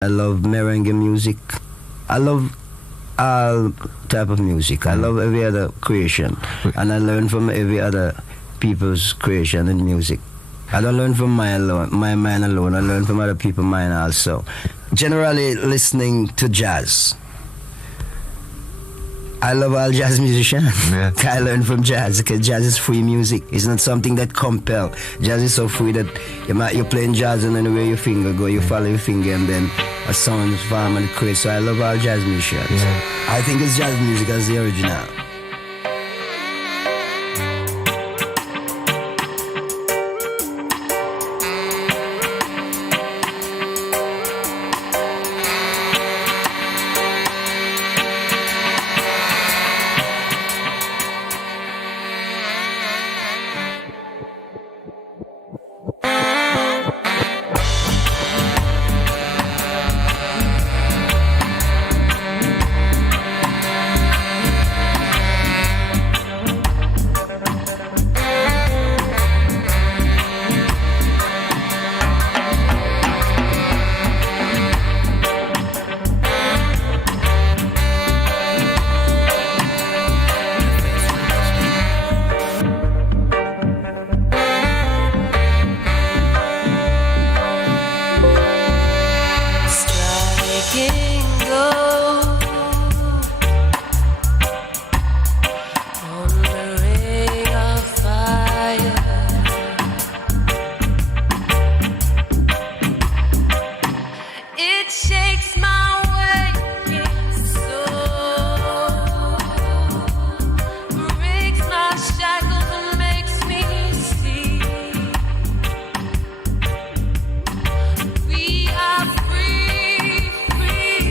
I love merengue music. I love all type of music. I love every other creation, and I learn from every other people's creation and music. I don't learn from my mind alone. I learn from other people's mind also. Generally, listening to jazz. I love all jazz musicians. Yeah. I learn from jazz because jazz is free music. It's not something that compel. Jazz is so free that you're playing jazz and then where your finger go, you follow your finger and then a sound is formed and creates. So I love all jazz musicians. Yeah. I think it's jazz music as the original. We are free, free.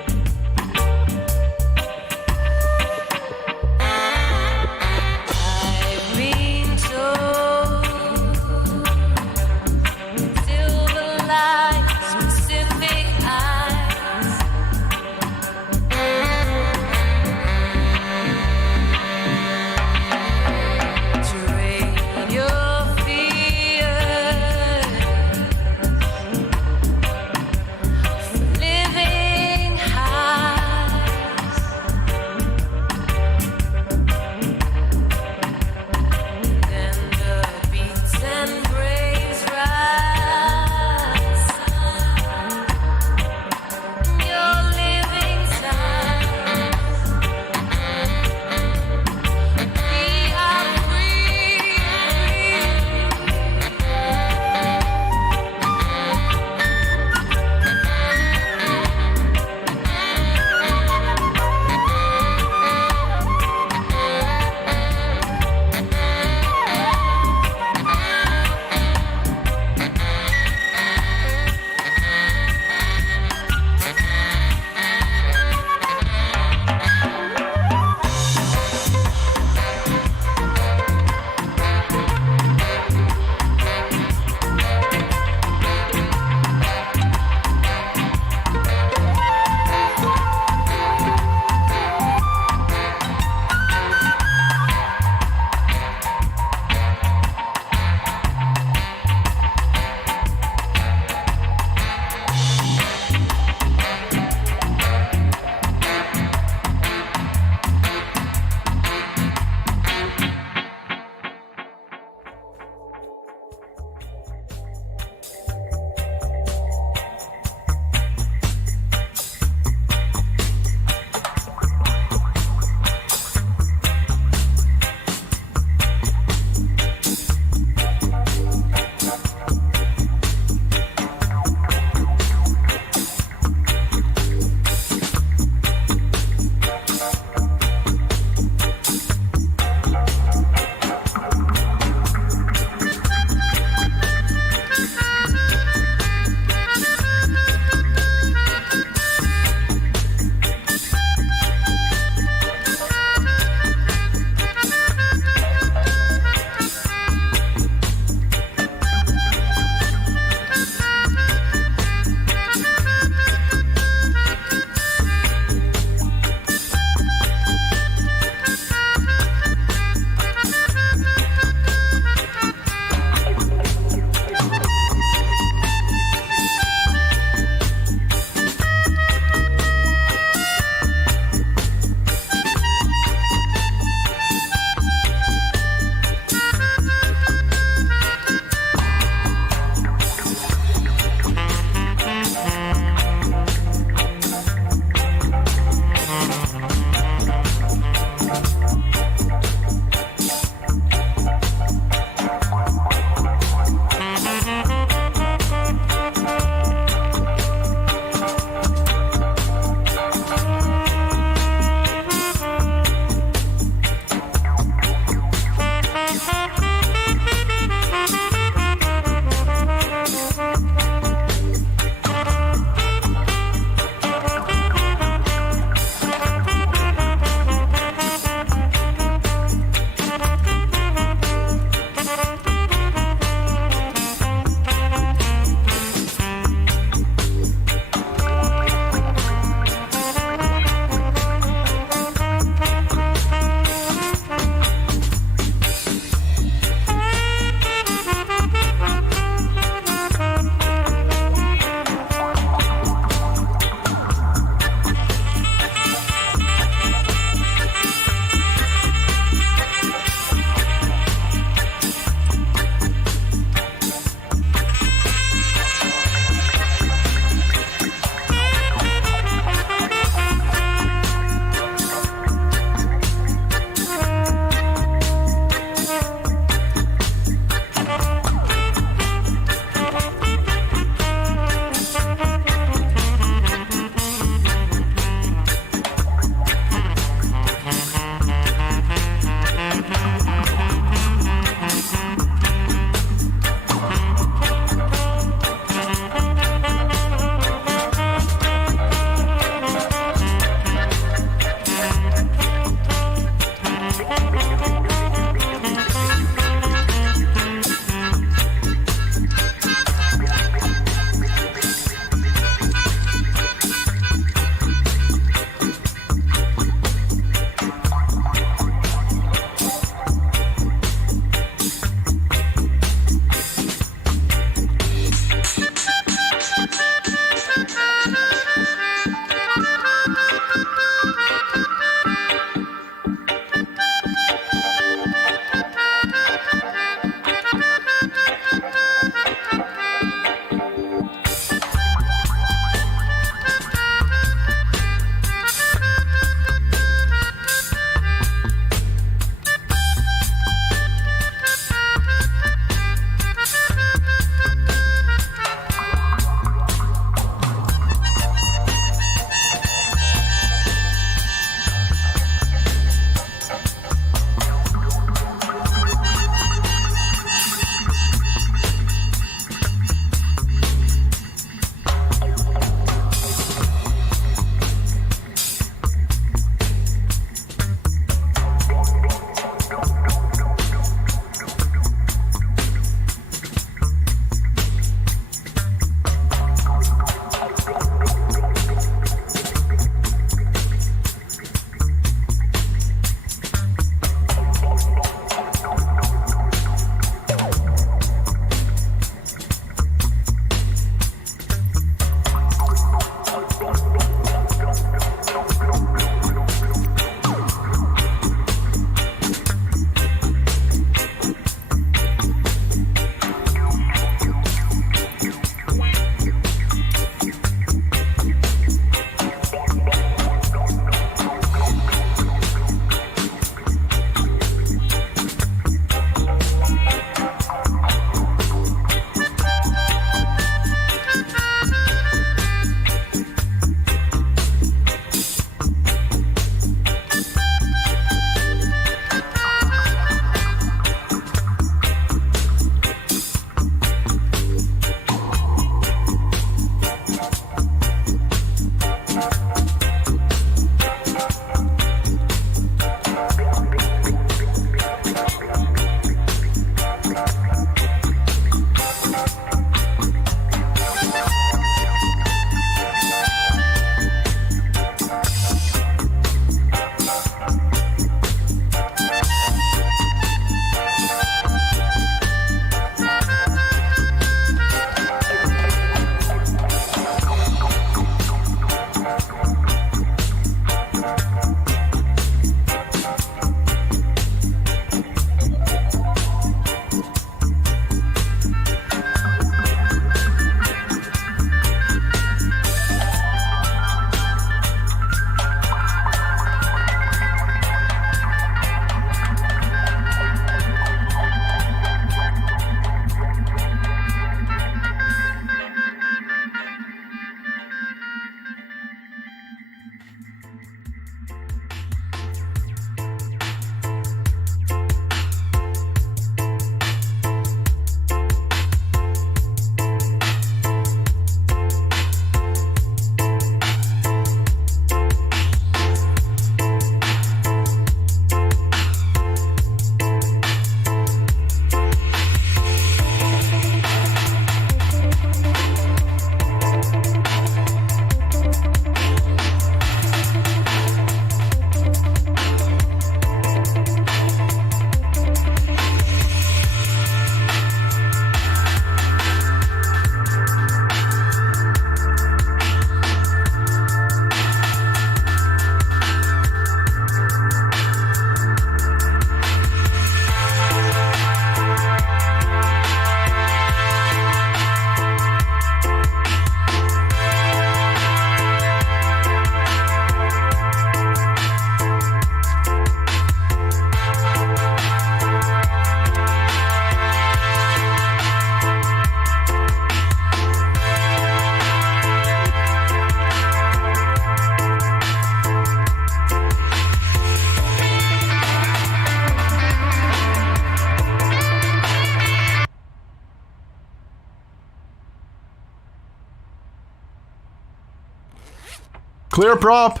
Clear prop.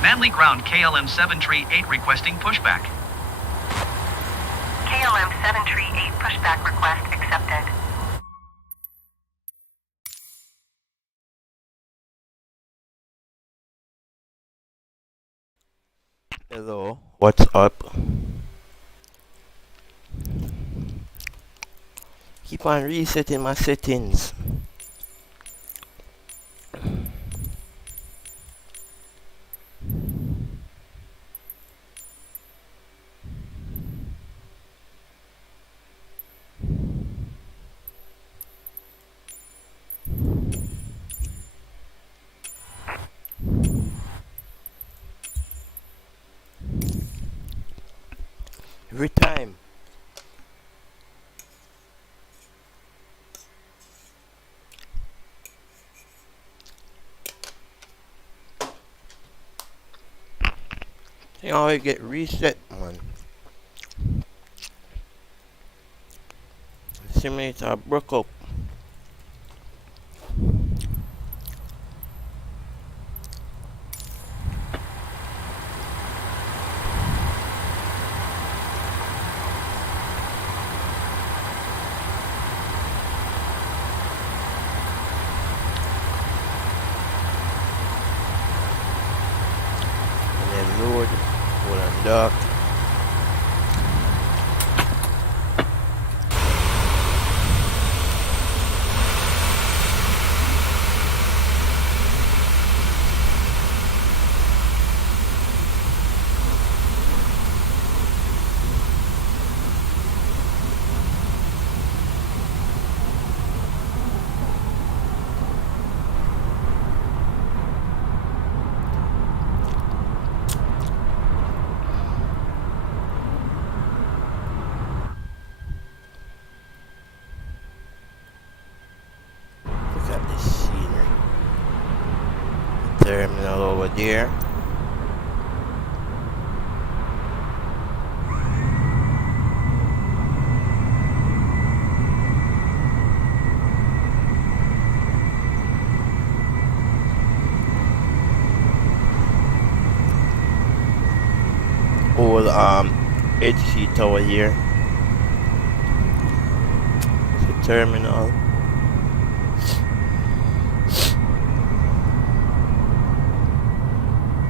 Manly ground KLM 738 requesting pushback. KLM 738 pushback request accepted. Hello, what's up? Keep on resetting my settings. Every time. You always get reset, man. The simulator broke up. And then load, hold on dock. Look at this scenery. Terminal over there. Old HC tower here. It's a terminal.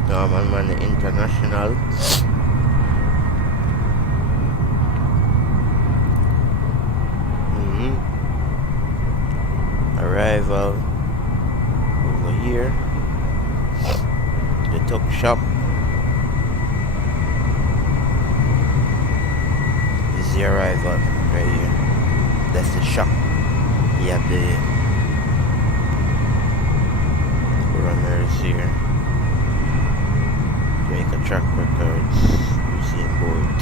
Norman Man International. Arrival over here. The tuck shop. This is the arrival right here. That's the shop. You have the runners here. Jamaica track records. Usain Bolt.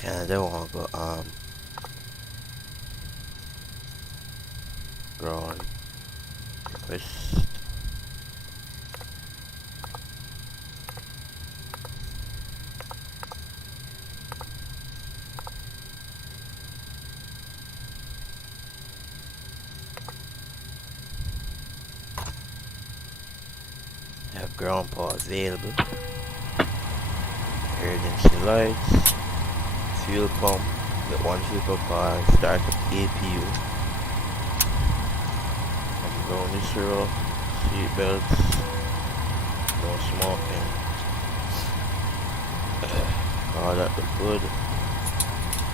Canada wanna go ground request. Have ground power available. Emergency lights. Fuel pump. Get one fuel pump power. Start up APU. I'm going this row. Seat belts. No smoking. All that look good.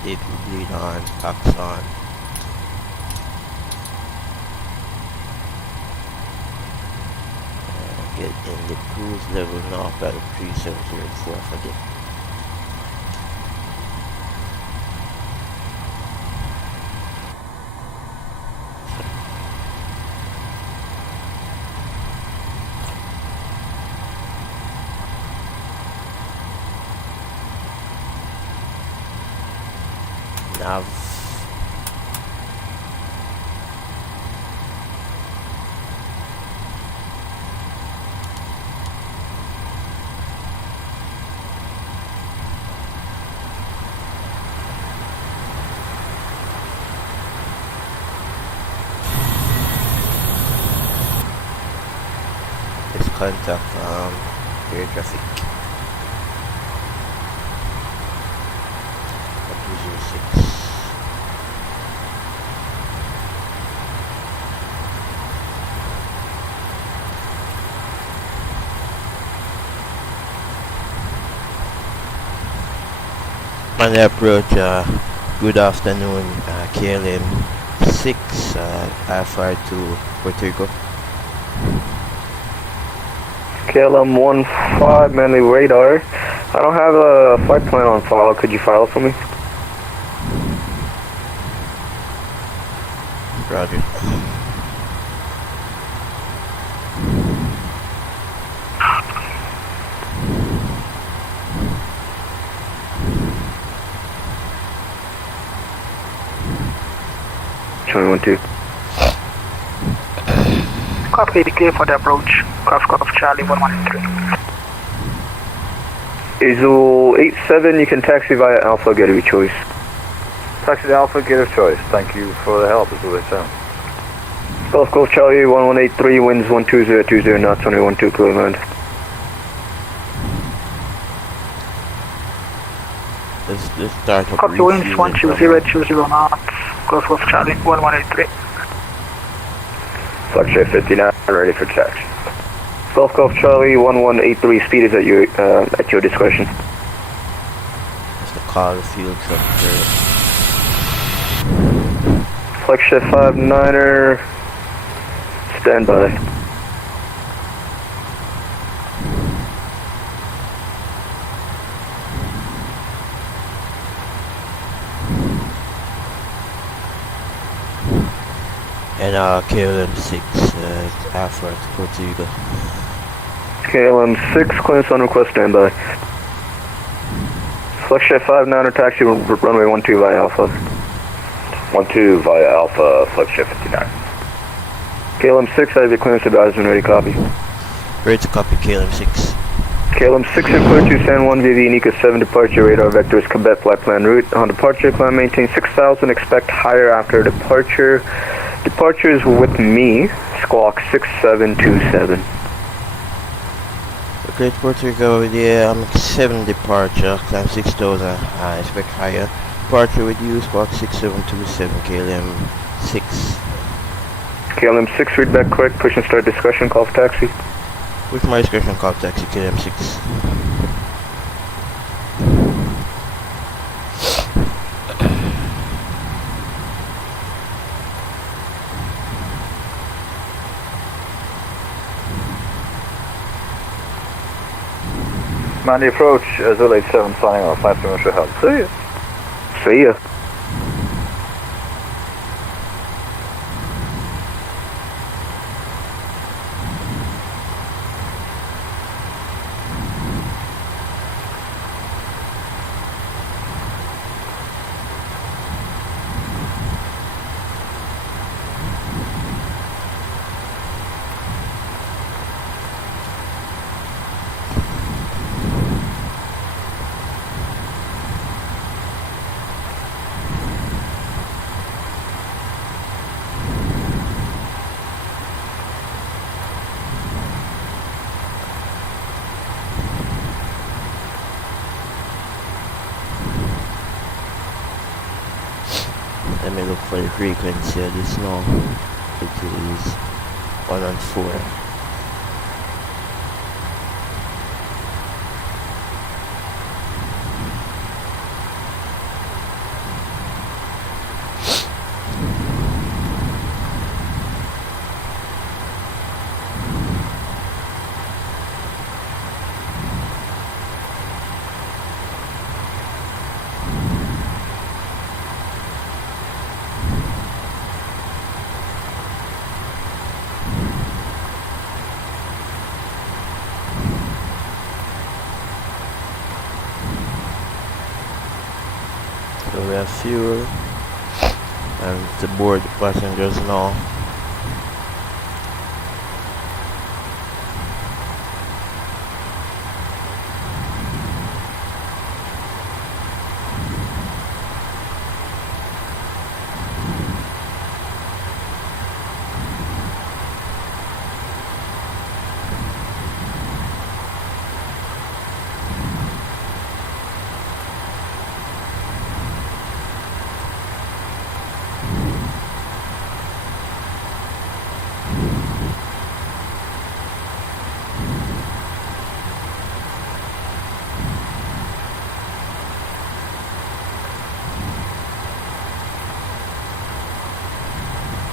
APU bleed on. Packs on. Get in the cruise level now at the 3704 for the Nav. Let's contact air traffic. 206. On the approach, good afternoon, KLM 6, Alpha to Puerto Rico. KLM 15, mainly radar. I don't have a flight plan on file. Could you file for me? Roger. Copy, clear for the approach. Cough, Charlie 113. Azul 87, you can taxi via Alpha, get your choice. Taxi to Alpha, get of choice. Thank you for the help, is what they sound. Gulf Coast Charlie 1183, winds 12020 knots, 212 clear land. Let's start up. Copy, winds 12020 knots. Gulf Coast Charlie 1183. Flight 59, ready for taxi. Gulf Coast Charlie 1183, speed is at your discretion. Just to call the field truck there. Flight 59er, stand by. And KLM 6, Alpha to Puerto Rico. KLM 6, clearance on request, stand by. Flight 59er, taxi runway 12 via Alpha. 12 via Alpha, Flight 59. KLM 6, I have your clearance advisement ready, copy. Ready to copy KLM 6. KLM 6 and clear to San Juan via Nica 7 departure, radar vector is Quebec flight plan route. On departure, climb maintain 6,000, expect higher after departure. Departure is with me, squawk 6727. Okay, Puerto Rico with the Mkjp-Tjsj departure, climb 6,000, expect higher. Departure with you, squawk 6727, KLM 6. KLM 6, read back correct, push and start discussion, call for taxi. With my discretion, call taxi, KLM 6. Man, the approach, Azul 87 signing off. Nice to meet you. Help. See ya. See ya. Let me look for the frequency of this now. It is 1 and 4. we have fuel and to board the passengers now.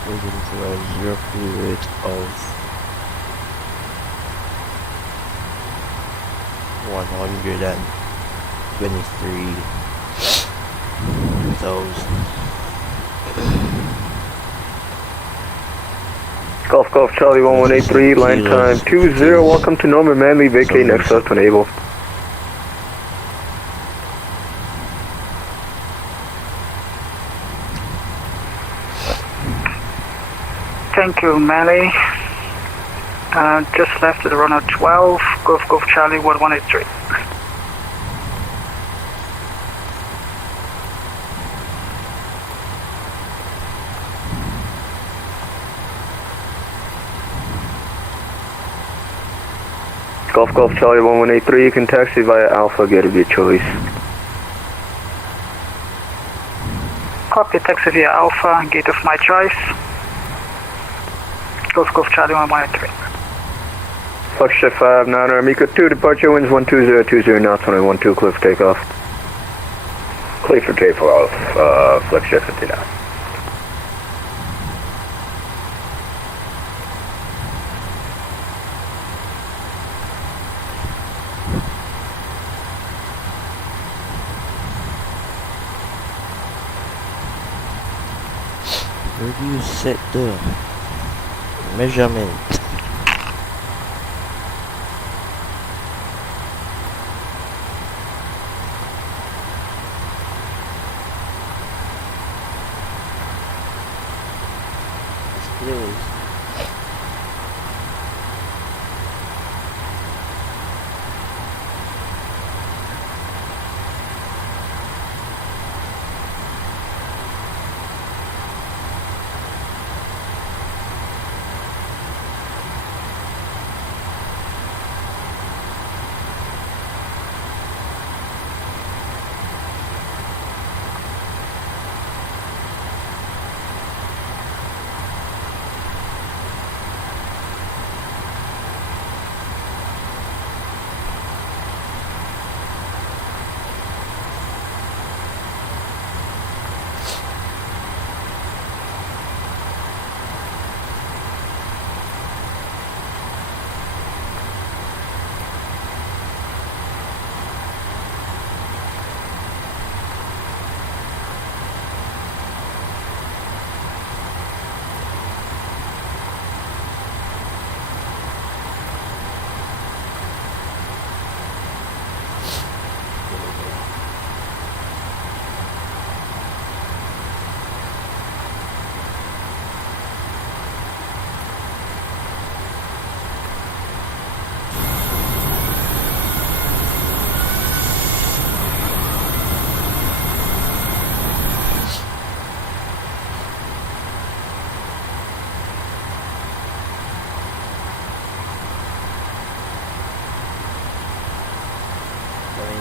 Moving to a zero fuel rate of 123,000. Golf Charlie 1183, line time 20, welcome to Norman Manley, vacate next up when able. Thank you, Manley. Just left at the runner 12, Golf Charlie 1183. Golf Charlie 1183, you can taxi via Alpha, gate of your choice. Copy, taxi via Alpha, gate of my choice. Golf Charlie 1183. Flagship 59er, Miko 2, departure winds 12020 knots, 12, clear for takeoff. Clear for takeoff, Flagship 59. Where do you set the measurement? Displays.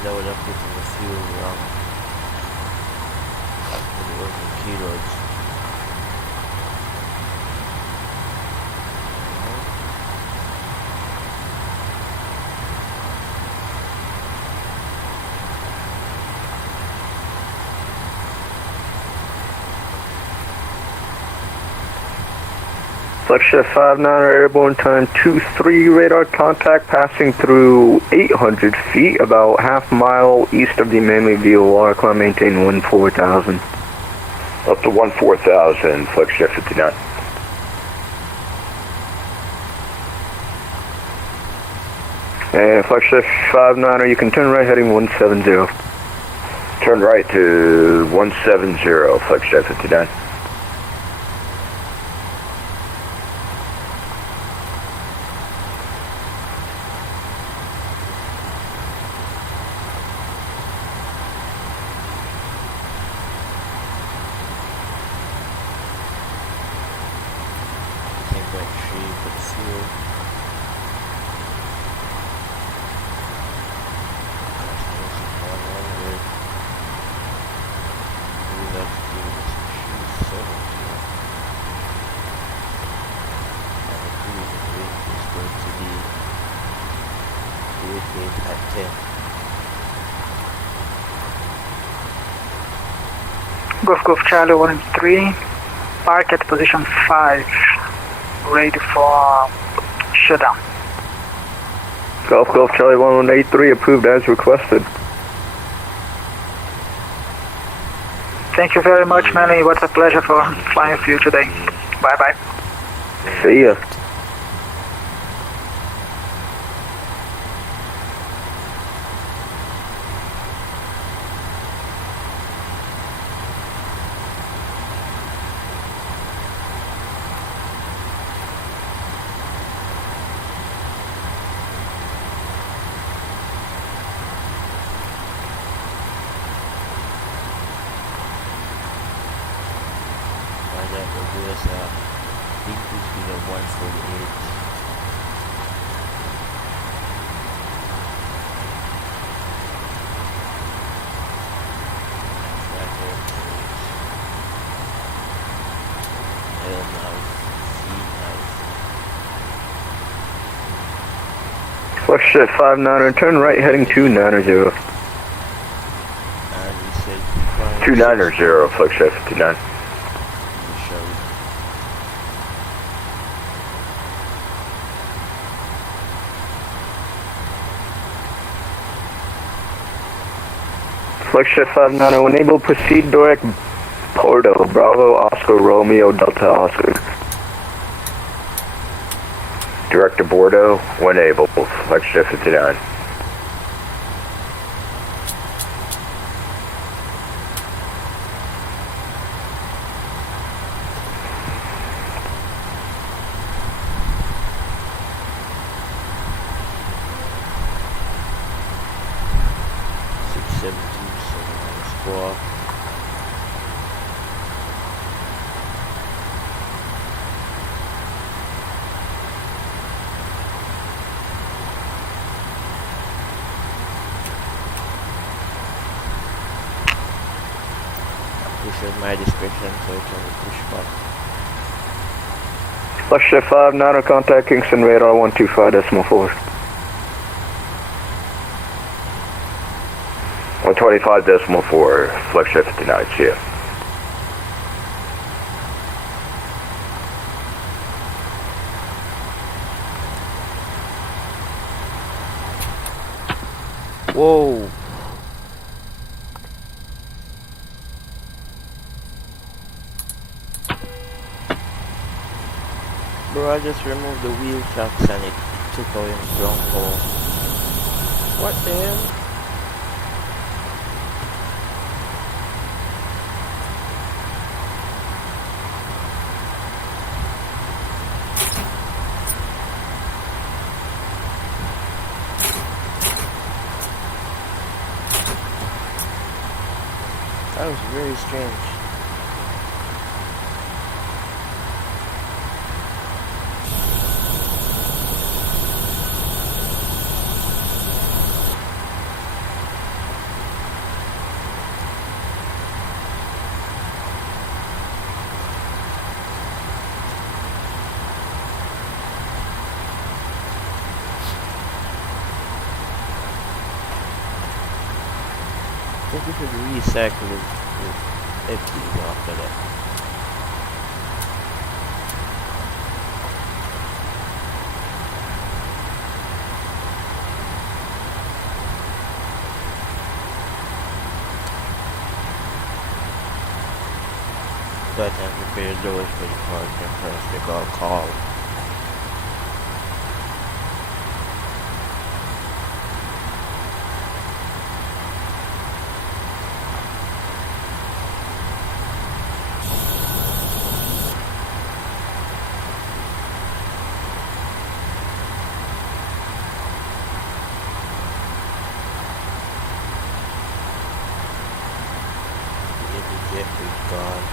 That would have put in the fuel wrong. It was in kilos. Flagship 59er, airborne time 23, radar contact passing through 800 feet, about half mile east of the Manly VOR, climb maintain 14,000. Up to 14,000, Flagship 59. And Flagship 59er, you can turn right heading 170. Turn right to 170, Flexjet 59. Golf Charlie 1-3, park at position 5, ready for shutdown. Golf Charlie 1183, approved as requested. Thank you very much, Manny. It was a pleasure for flying with you today. Bye-bye. See ya. Flexjet 59, turn right heading 290. 290, Flexjet 59. Flexjet 59, enable proceed direct Puerto, Bravo, Oscar, Romeo, Delta, Oscar. Direct to Bordeaux, when able, Flexjet 59. My discretion, so it can push back. Flexjet 59, contact Kingston radar 125.4. 125.4, Flexjet 59, see ya. Whoa! Bro, I just removed the wheel shocks and it took away the ground power. What the hell? That was very strange. I think we should recycle it FD after that. But I prepare doors for the park and first they got call. Jeffrey gone.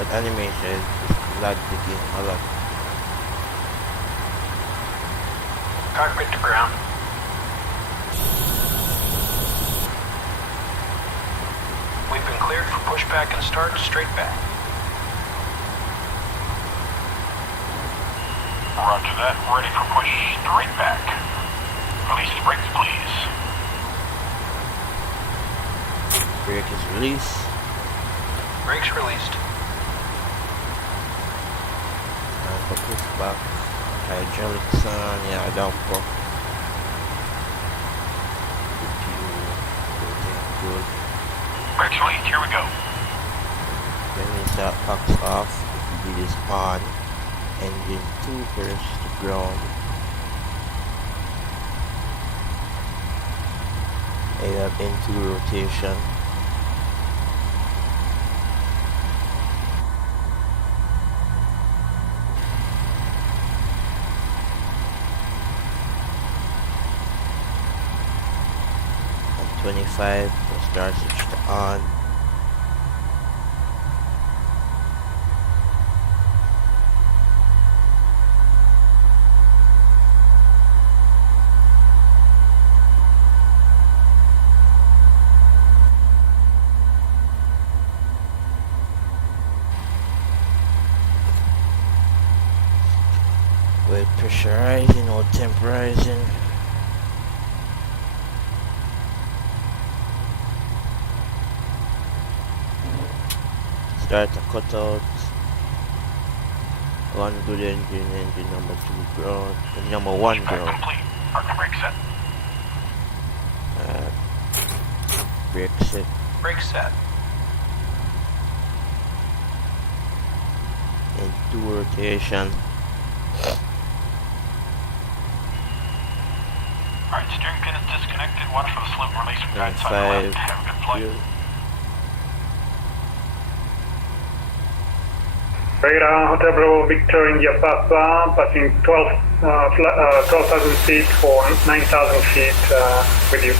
That animation is lagged the game a lot. Cockpit to ground. We've been cleared for pushback and start straight back. Roger that. Ready for push straight back. Release the brakes, please. Brake is released. Brakes released. For pushback. Hydraulics on, yeah, dumper. Good. Brakes released. Here we go. When we start packs off, it is on. Engine 2 first to ground. I have into rotation. And 25, the start switch to on. With pressurizing or temporizing. Start a cutout. One good engine number 2 ground, number 1 Pushback ground. complete. Parking brake set. Brake set. Brake set. Into rotation. Alright, steering pin is disconnected. Watch for the slip release from guide side 5. left. Have a good flight. Radar, Hotel Bravo Victor India Papa, passing 12,000 feet for 9,000 feet with you.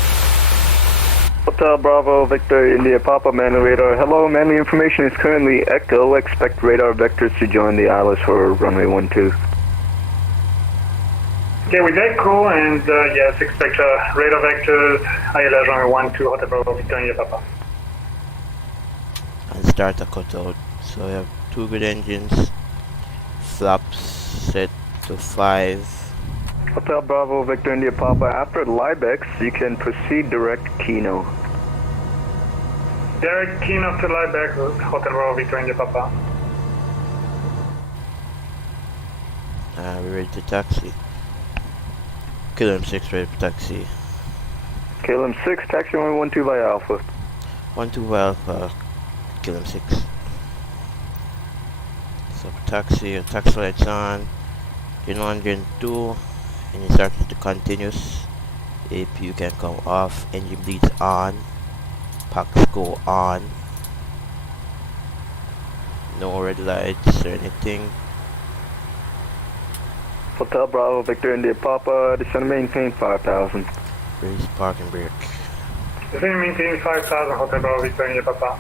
Hotel Bravo Victor India Papa, Manly radar. Hello, Manly information is currently Echo. Expect radar vectors to join the ILS for runway 12. Okay, with Echo, and yes, expect radar vectors, ILS runway 12, Hotel Bravo Victor India Papa. And start a cutout. So we have 2 good engines. Flaps set to 5. Hotel Bravo Victor India Papa, after Libex, you can proceed direct Kino. Direct Kino to Liebeck, Hotel Bravo Victor India Papa. We're ready to taxi. Msfs ready for taxi. KLM6, taxi runway 12 via Alpha. 12 via Alpha, Msfs. So for taxi, your taxi lights on. Engine 1, engine 2. Engine starts to continuous. APU can come off. Engine bleeds on. Packs go on. No red lights or anything. Hotel Bravo Victor India Papa, descend and maintain 5,000. Release parking brake. Descend and maintain 5,000, Hotel Bravo Victor India Papa.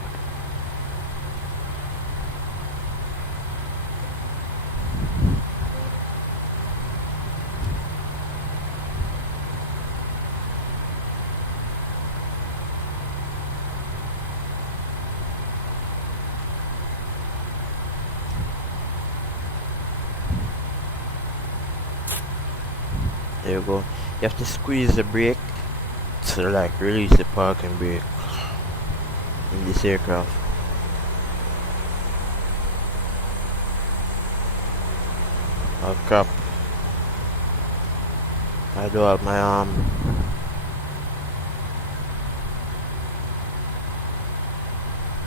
There you go. You have to squeeze the brake to like release the parking brake in this aircraft. Oh crap. I do have my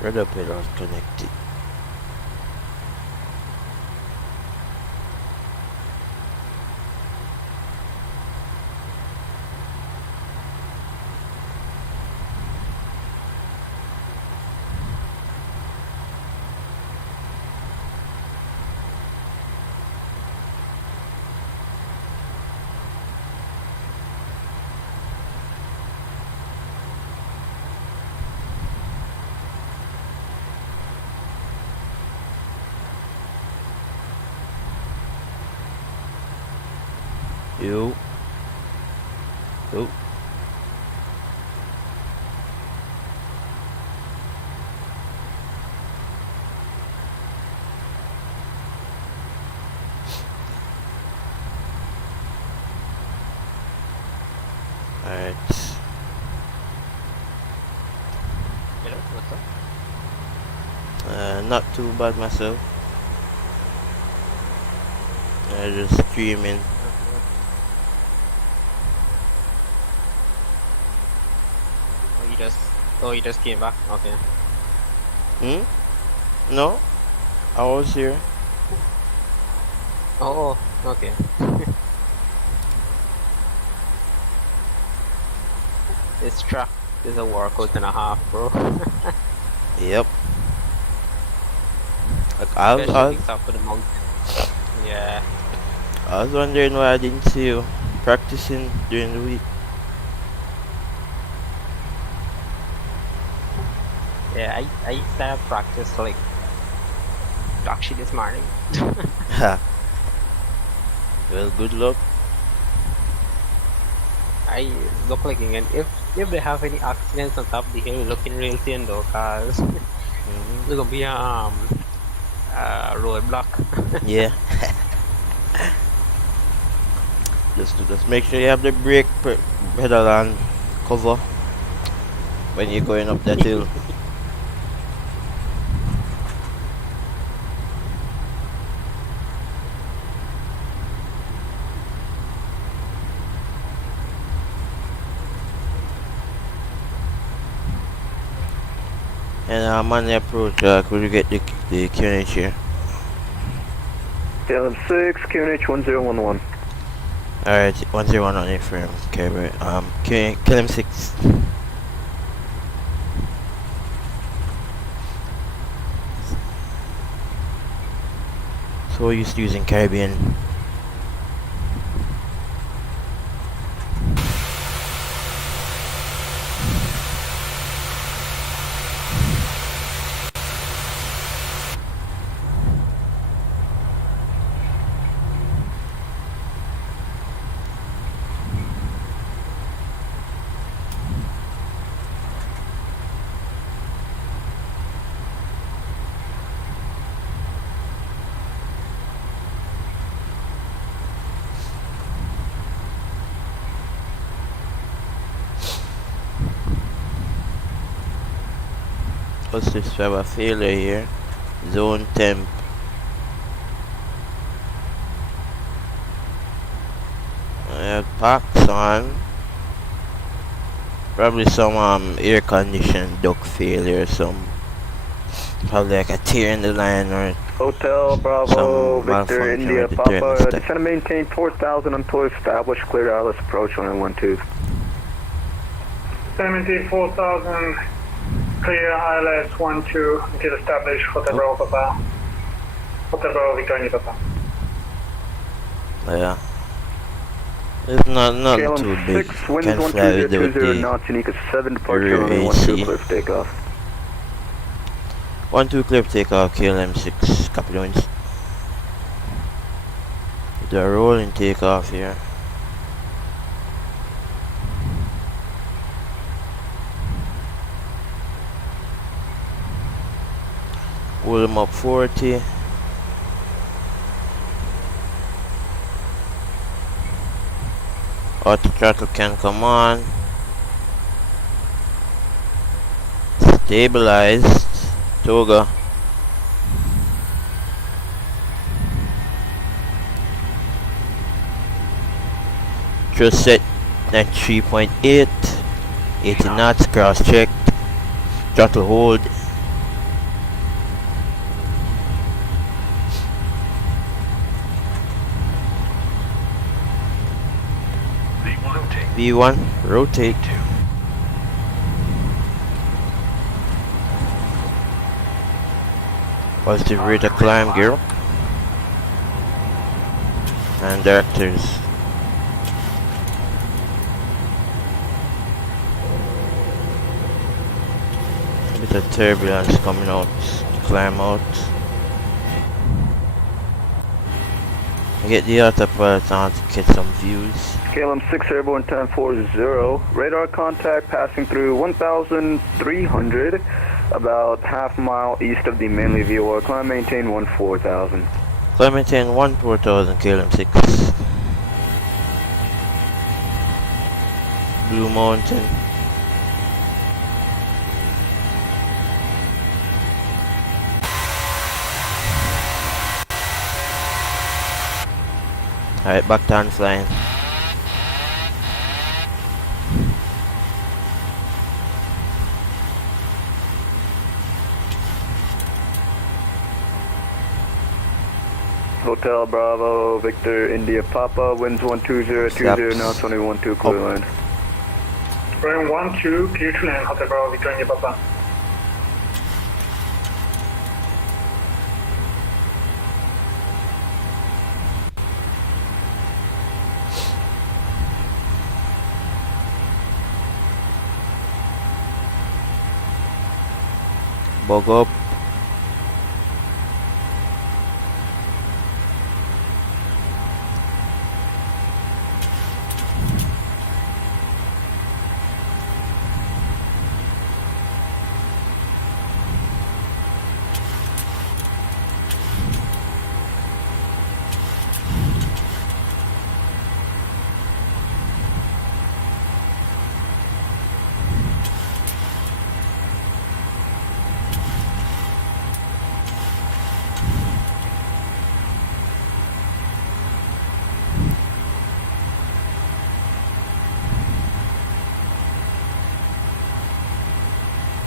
rudder pedals connected. Yo. Oh. Alright. Hello, what's up? Not too bad myself. Just streaming. You just came back. Okay. No, I was here. Oh, okay. This truck is a workout and a half, bro. Yep. Like, I Especially was, top of the mountain. Yeah. I was wondering why I didn't see you practicing during the week. Yeah, I started practice like actually this morning. Ha. Well, good luck. I look like again if they have any accidents on top of the hill, looking real thin though, cause there's gonna be a roadblock. Yeah. just make sure you have the brake pedal and cover when you're going up that hill. And I'm on the approach. Could you get the QNH here? KLM6, QNH 1011. Alright, 101 on your frame. Okay, right. KLM6. So we're used to using Caribbean. What's this? We have a failure here. Zone temp. I have packs on. Probably some air condition duct failure, some probably like a tear in the line or Hotel Bravo, some Victor, malfunction India, with the thermostat. Papa. Descend and maintain 4,000 until established. Clear to Alice approach 112. 74,000, clear ILS 12 until established Hotel Bravo Papa. Hotel Bravo Victor India Papa. Yeah. It's not too big. KLM6, winds Can fly with 1020 the knots, Unica 7 departure rear runway AC. 12 clear for takeoff. 1-2 clear for takeoff, KLM6, copy the winds. The rolling takeoff here. Hold them up 40. Auto throttle can come on. Stabilized. Toga. Just set 93.8, 80 knots, cross checked, throttle hold. V1, rotate. Positive rate of climb gear. And directors. A bit of turbulence coming out, climb out. I get the autopilot on to get some views. KLM 6 Airborne 1040, radar contact passing through 1,300, about half mile east of the Manly VOR. Climb maintain 14,000. Climb maintain 14,000 KLM 6. Blue Mountain. Alright, back to flying. Hotel Bravo, Victor, India, Papa, winds 12020, now 21-2, clear land. Runway 12, clear to land, Hotel Bravo, Victor, India, Papa. Bug up.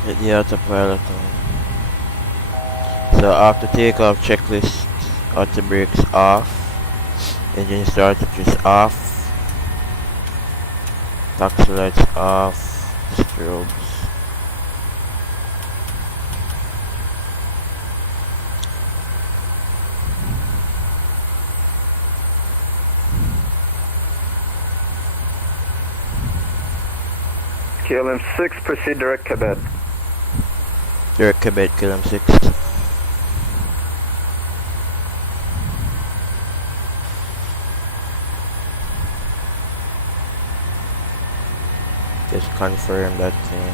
Hit the autopilot on. So after takeoff checklist, auto brakes off, engine starter is off, taxi lights off, strobes. KLM 6, proceed direct Quebec. Direct Quebec, KLM 6. Just confirm that thing.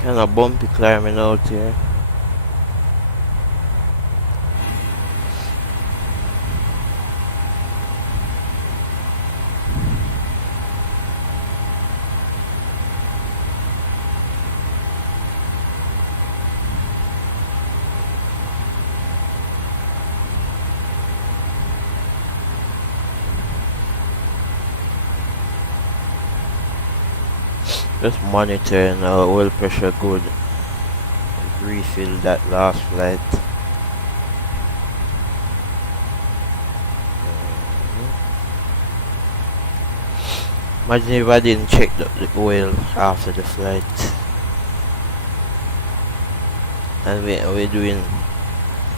Kind of bumpy climbing out here. Just monitoring oil pressure good. Refill that last flight. Imagine if I didn't check the oil after the flight. And we're doing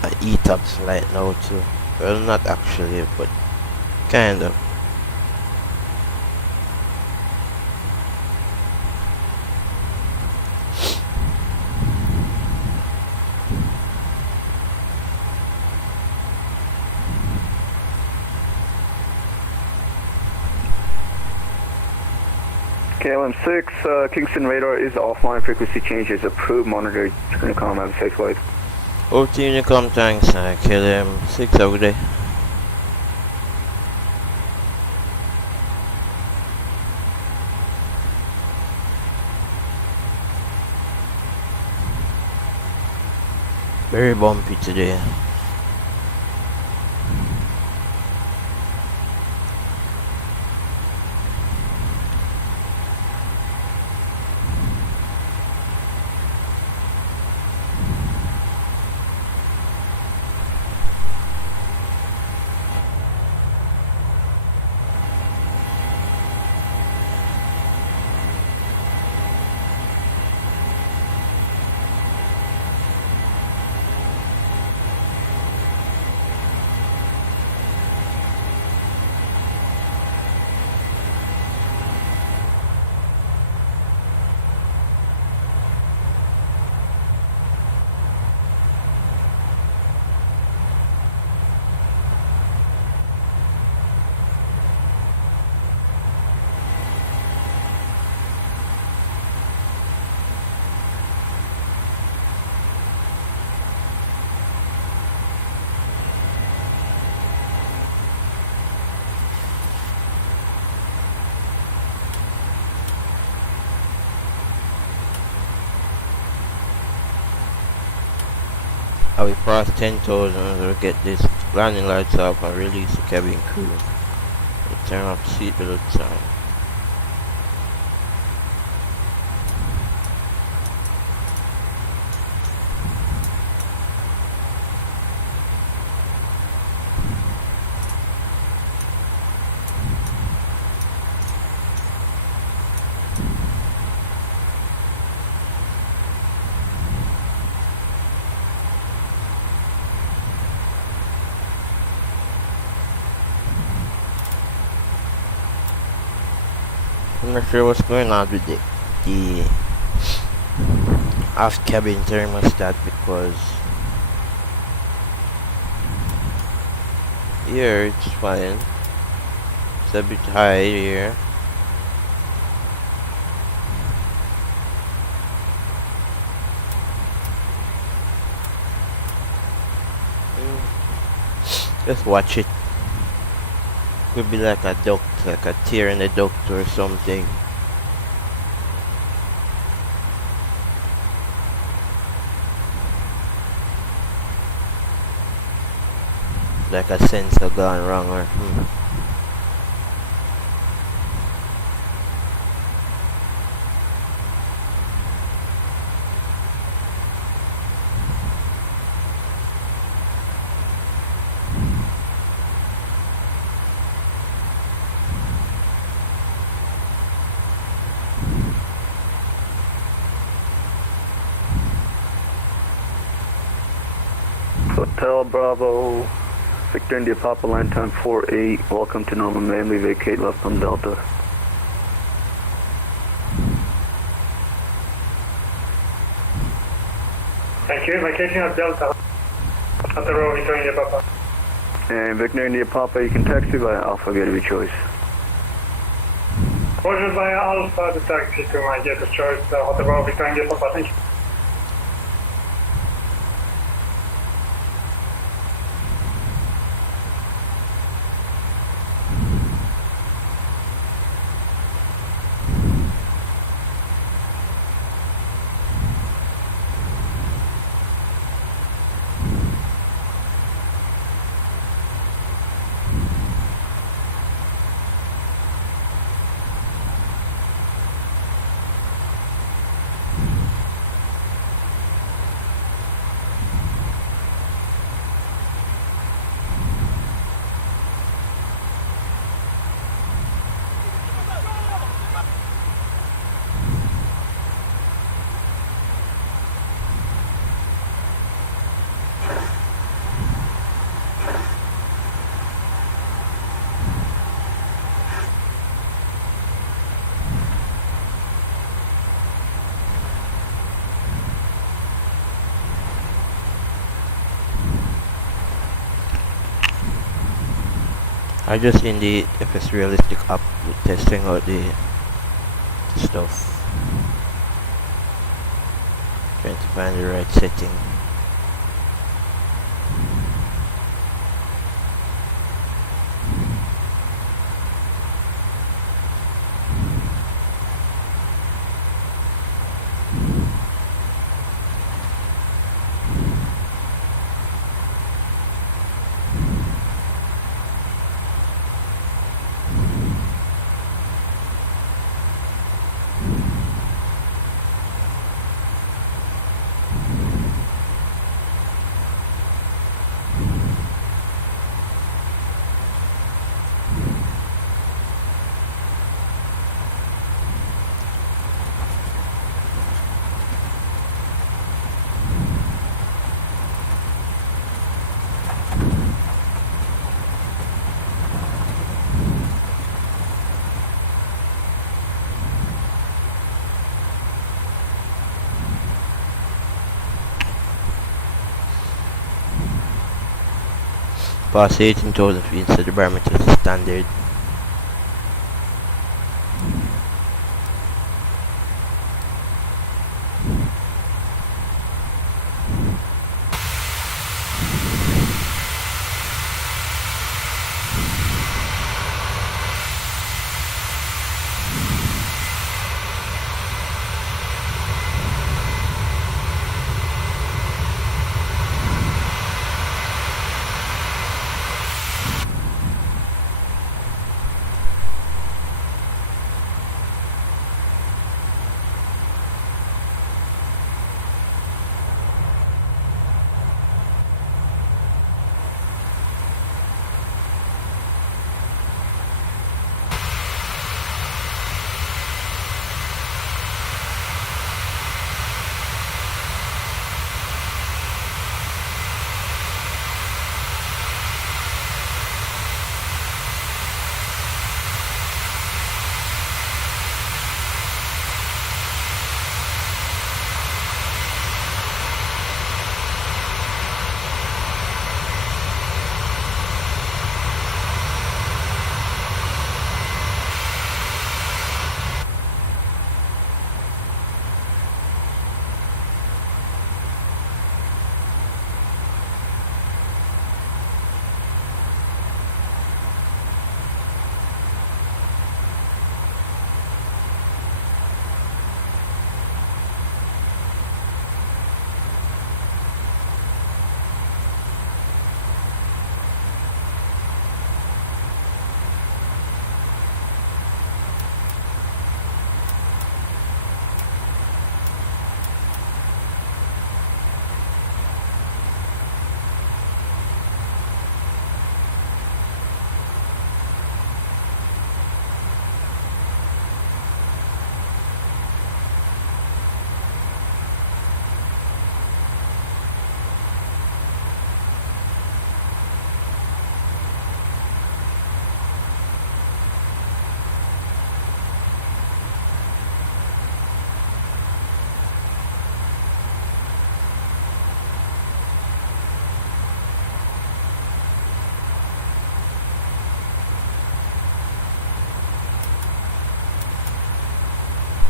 an ETOP flight now too. Well, not actually, but kind of. KLM6, Kingston radar is offline. Frequency change is approved. Monitor Unicom. Have a safe flight. OT Unicom, thanks. KLM6 over there. Very bumpy today. I will cross 10,000 to get this landing lights up and release the cabin crew. Turn off the seatbelt sign. I'm not sure what's going on with the aft cabin thermostat, because here it's fine. It's a bit high here. Just watch it. Could be like a duct, like a tear in the duct or something. Like a sensor gone wrong or Hotel Bravo, Victor India Papa line time 48, welcome to normal mainly, vacate left from Delta. Thank you, vacation of Delta, at the road, Victor India Papa. And Victor India Papa, you can taxi by Alpha Gateway Choice. Roger via Alpha, the taxi to my Gateway Choice, at the road, Victor India Papa, thank you. I just in the FS Realistic app testing out the stuff. Trying to find the right setting. Past 18,000 feet, so the barometer is standard.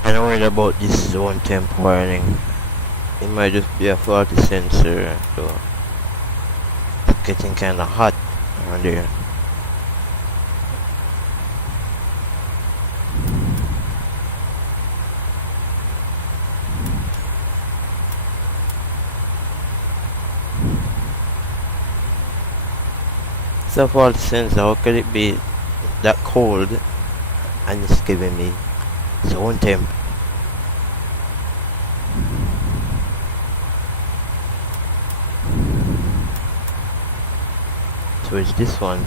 I'm worried about this zone temp warning. It might just be a faulty sensor, so it's getting kinda hot around there. It's a faulty sensor, how could it be that cold and it's giving me zone temp? So it's this one.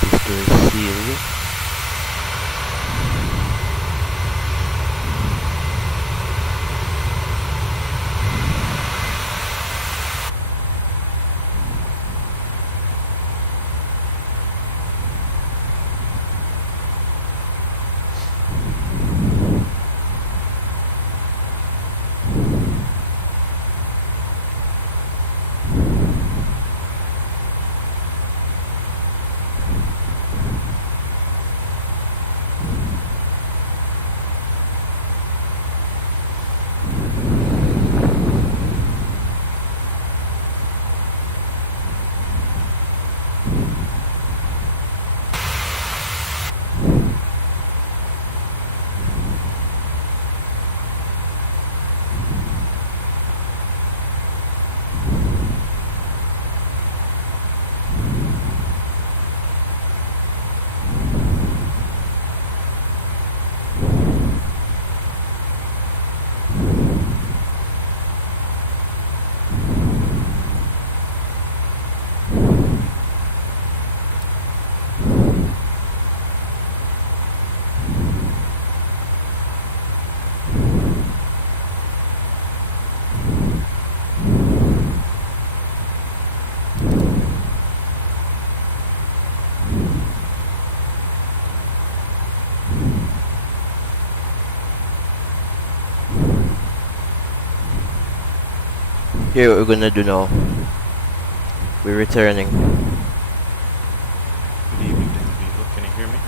This door is sealed. Here, what we're gonna do now. We're returning. Good evening, little people. Can you hear me?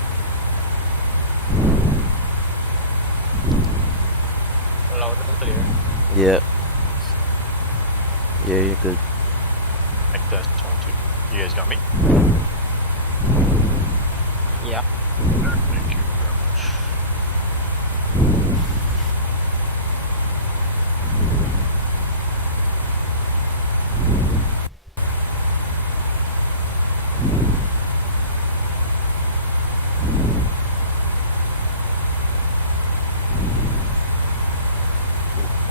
Loud and clear. Yeah. Yeah, you're good. Like that, 1, 2. You guys got me? Yeah. Thank you very much.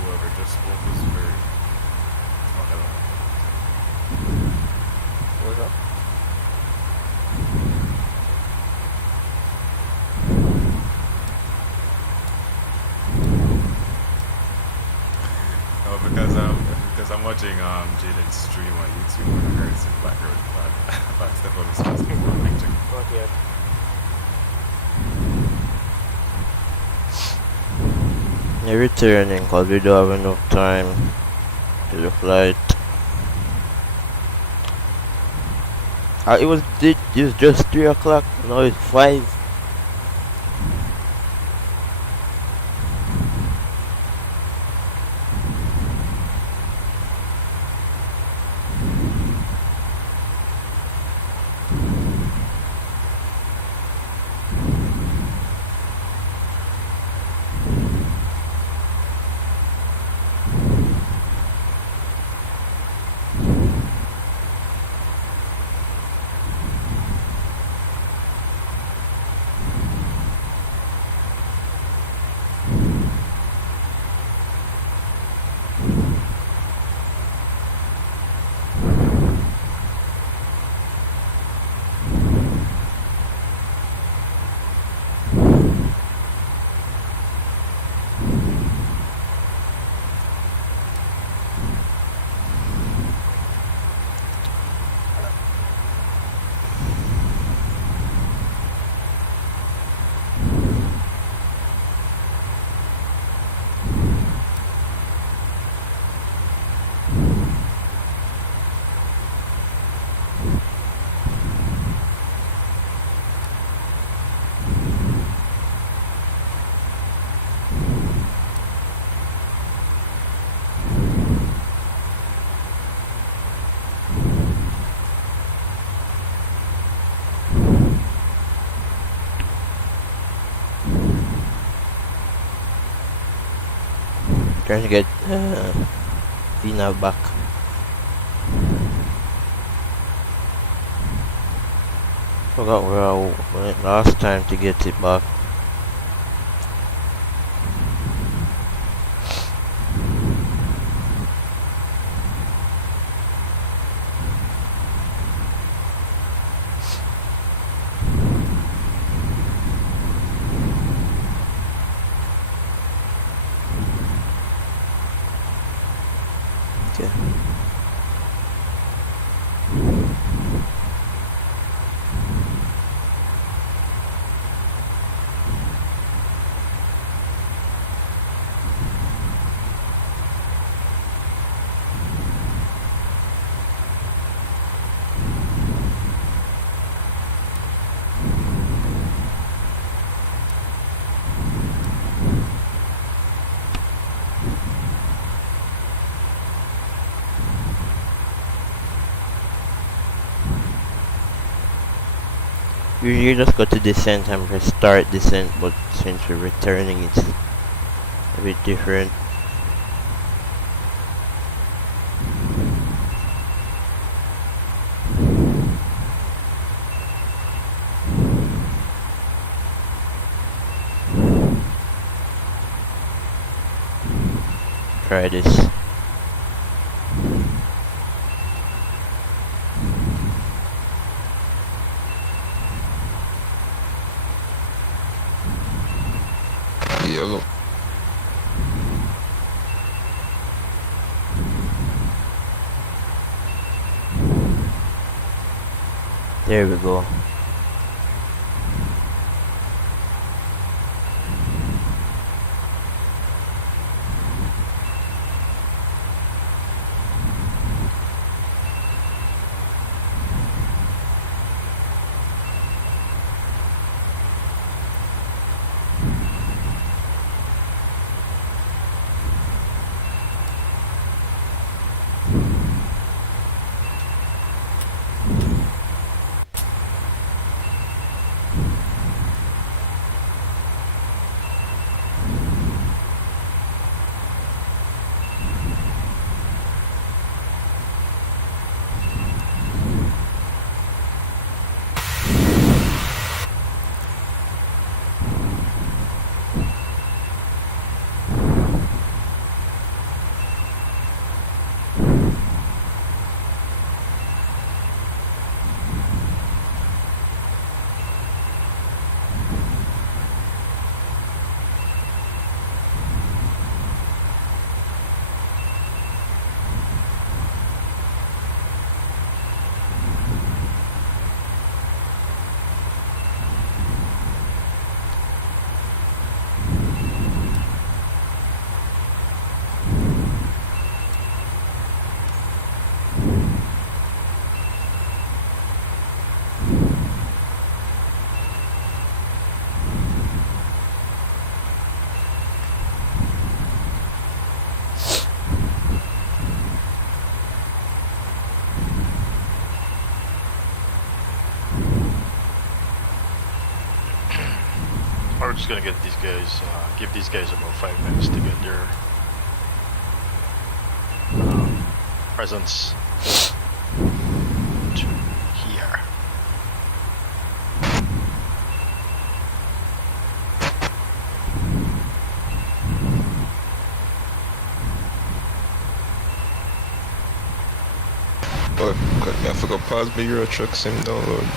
Whoever just spoke was very... Oh, never mind. What's up? Oh, because I'm watching Jaden's stream on YouTube and I heard some background bad stuff on his face before I'm like checking. Not yet. You're returning because we don't have enough time to the flight. It was just 3 o'clock. Now it's 5. Trying to get Vina back. Forgot where I went last time to get it back. Okay. You just go to descent and press start descent, but since we're returning it's a bit different. Try this. Yellow. There we go. We're just gonna get these guys, give these guys about 5 minutes to get their presence to here. But I forgot pause bigger trucks him download.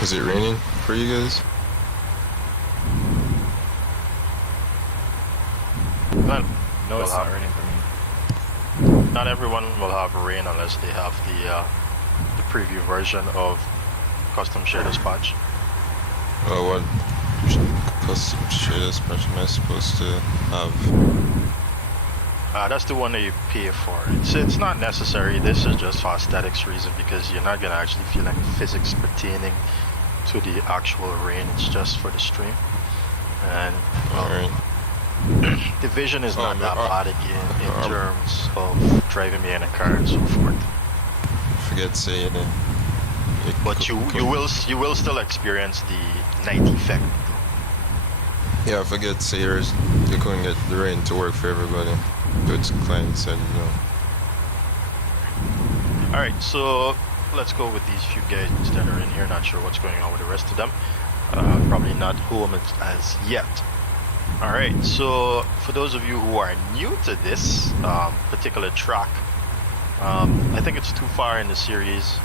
Is it raining for you guys? No, it's not raining for me. Not everyone will have rain unless they have the preview version of custom shaders patch. What custom shaders patch am I supposed to have? That's the one that you pay for. It's not necessary. This is just for aesthetics reason because you're not gonna actually feel any physics pertaining to the actual rain. It's just for the stream. And the vision is not that bad again in terms of driving me in a car and so forth. Forget saying it. But you will still experience the night effect. Yeah, I forget sayers. You couldn't get the rain to work for everybody. Good client said no. Alright, so let's go with these few guys that are in here. Not sure what's going on with the rest of them. Probably not home as yet. Alright, so for those of you who are new to this particular track, I think it's too far in the series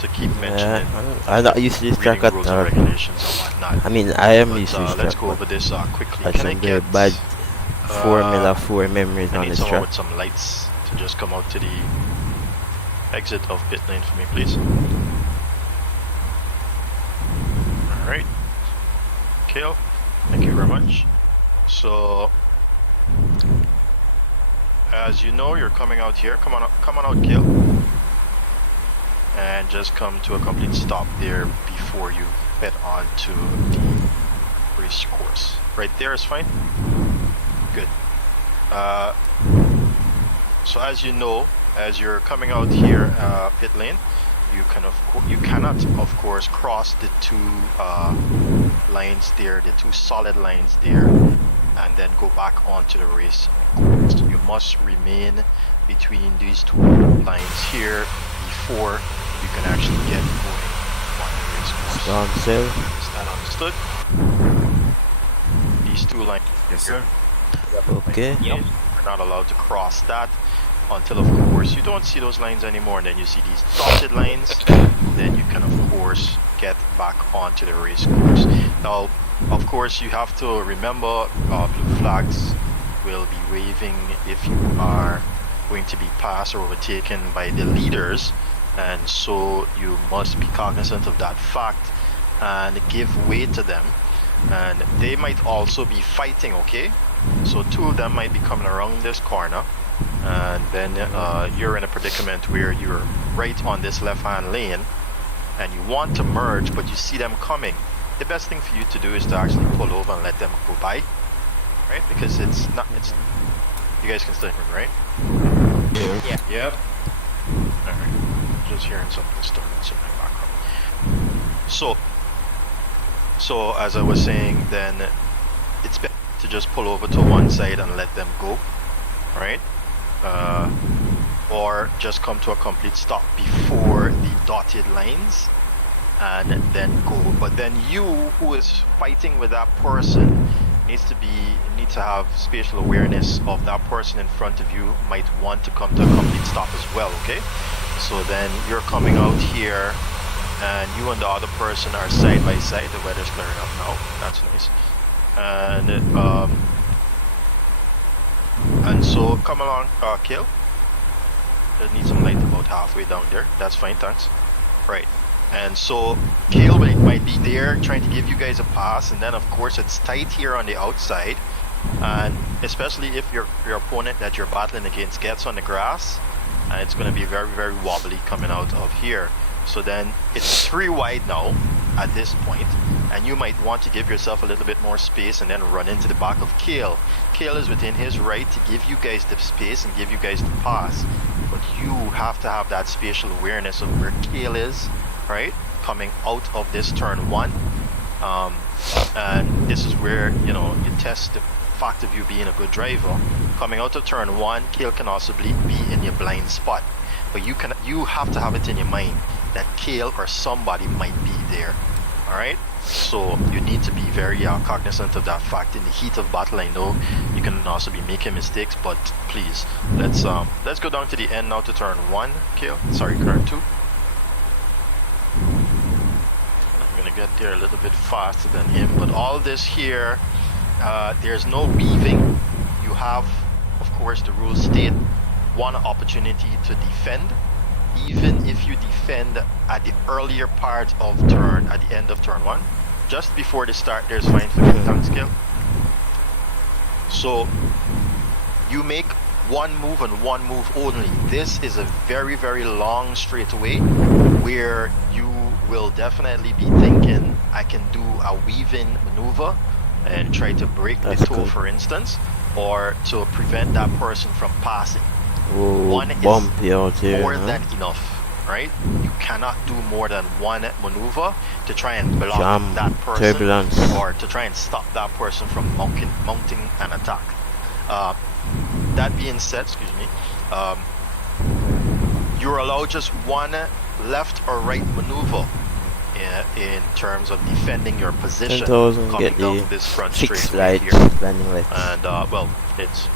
to keep mentioning. I'm not used to this track at all. I mean, I am used to this track. Let's go over this quickly. Can I get bad Formula 4 memories on this track? I need someone with some lights to just come out to the exit of pit lane for me, please. Alright. Kale, thank you very much. So, as you know, you're coming out here. Come on out, Kale. and just come to a complete stop there before you head on to the race course. Right there is fine? Good. So as you know, as you're coming out here, pit lane, you cannot of course cross the two lines there, the two solid lines there, and then go back onto the race course. You must remain between these two lines here before you can actually get going on the race course. Is that understood? These two lines. Yes, sir. Okay. Yep. You're not allowed to cross that until, of course, you don't see those lines anymore, and then you see these dotted lines. Then you can, of course, get back onto the race course. Now, of course, you have to remember blue flags will be waving if you are going to be passed or overtaken by the leaders, and so you must be cognizant of that fact and give way to them. And they might also be fighting, okay? So two of them might be coming around this corner, and then you're in a predicament where you're right on this left-hand lane and you want to merge, but you see them coming. The best thing for you to do is to actually pull over and let them go by, right? Because it's you guys can still hear me, right? Yeah. Yep. Alright, just hearing some disturbance in my background. So as I was saying, then it's better to just pull over to one side and let them go, right? Or just come to a complete stop before the dotted lines and then go. But then you, who is fighting with that person, need to have spatial awareness of that person in front of you might want to come to a complete stop as well, okay? So then you're coming out here and you and the other person are side by side. The weather's clearing up now, that's nice. And so come along, Kill. Just need some light about halfway down there. That's fine, thanks. Right. And so Kale might be there trying to give you guys a pass, and then of course it's tight here on the outside, and especially if your opponent that you're battling against gets on the grass, and it's going to be very, very wobbly coming out of here. So then it's 3 wide now at this point, and you might want to give yourself a little bit more space and then run into the back of Kale. Kale is within his right to give you guys the space and give you guys the pass, but you have to have that spatial awareness of where Kale is, right, coming out of this turn 1. And this is where, you know, you test the fact of you being a good driver. Coming out of turn 1, Kale can also be in your blind spot, but you have to have it in your mind that Kale or somebody might be there. Alright, so you need to be very cognizant of that fact. In the heat of battle, I know you can also be making mistakes, but please, let's go down to the end now to turn 1, Kale. Sorry, turn 2. I'm gonna get there a little bit faster than him, but all this here, there's no weaving. You have, of course, the rules state 1 opportunity to defend. Even if you defend at the earlier part of turn, at the end of turn 1, just before the start, there's fine for the tank skill. So you make 1 move and 1 move only. This is a very, very long straightaway where you will definitely be thinking, I can do a weave-in maneuver and try to break the toe, for instance, or to prevent that person from passing. Whoa, 1 is more than enough, right? You cannot do more than 1 maneuver to try and block that person, or to try and stop that person from mounting an attack. That being said, excuse me, you're allowed just 1 left or right maneuver in terms of defending your position, coming down this front straight here. And well, it's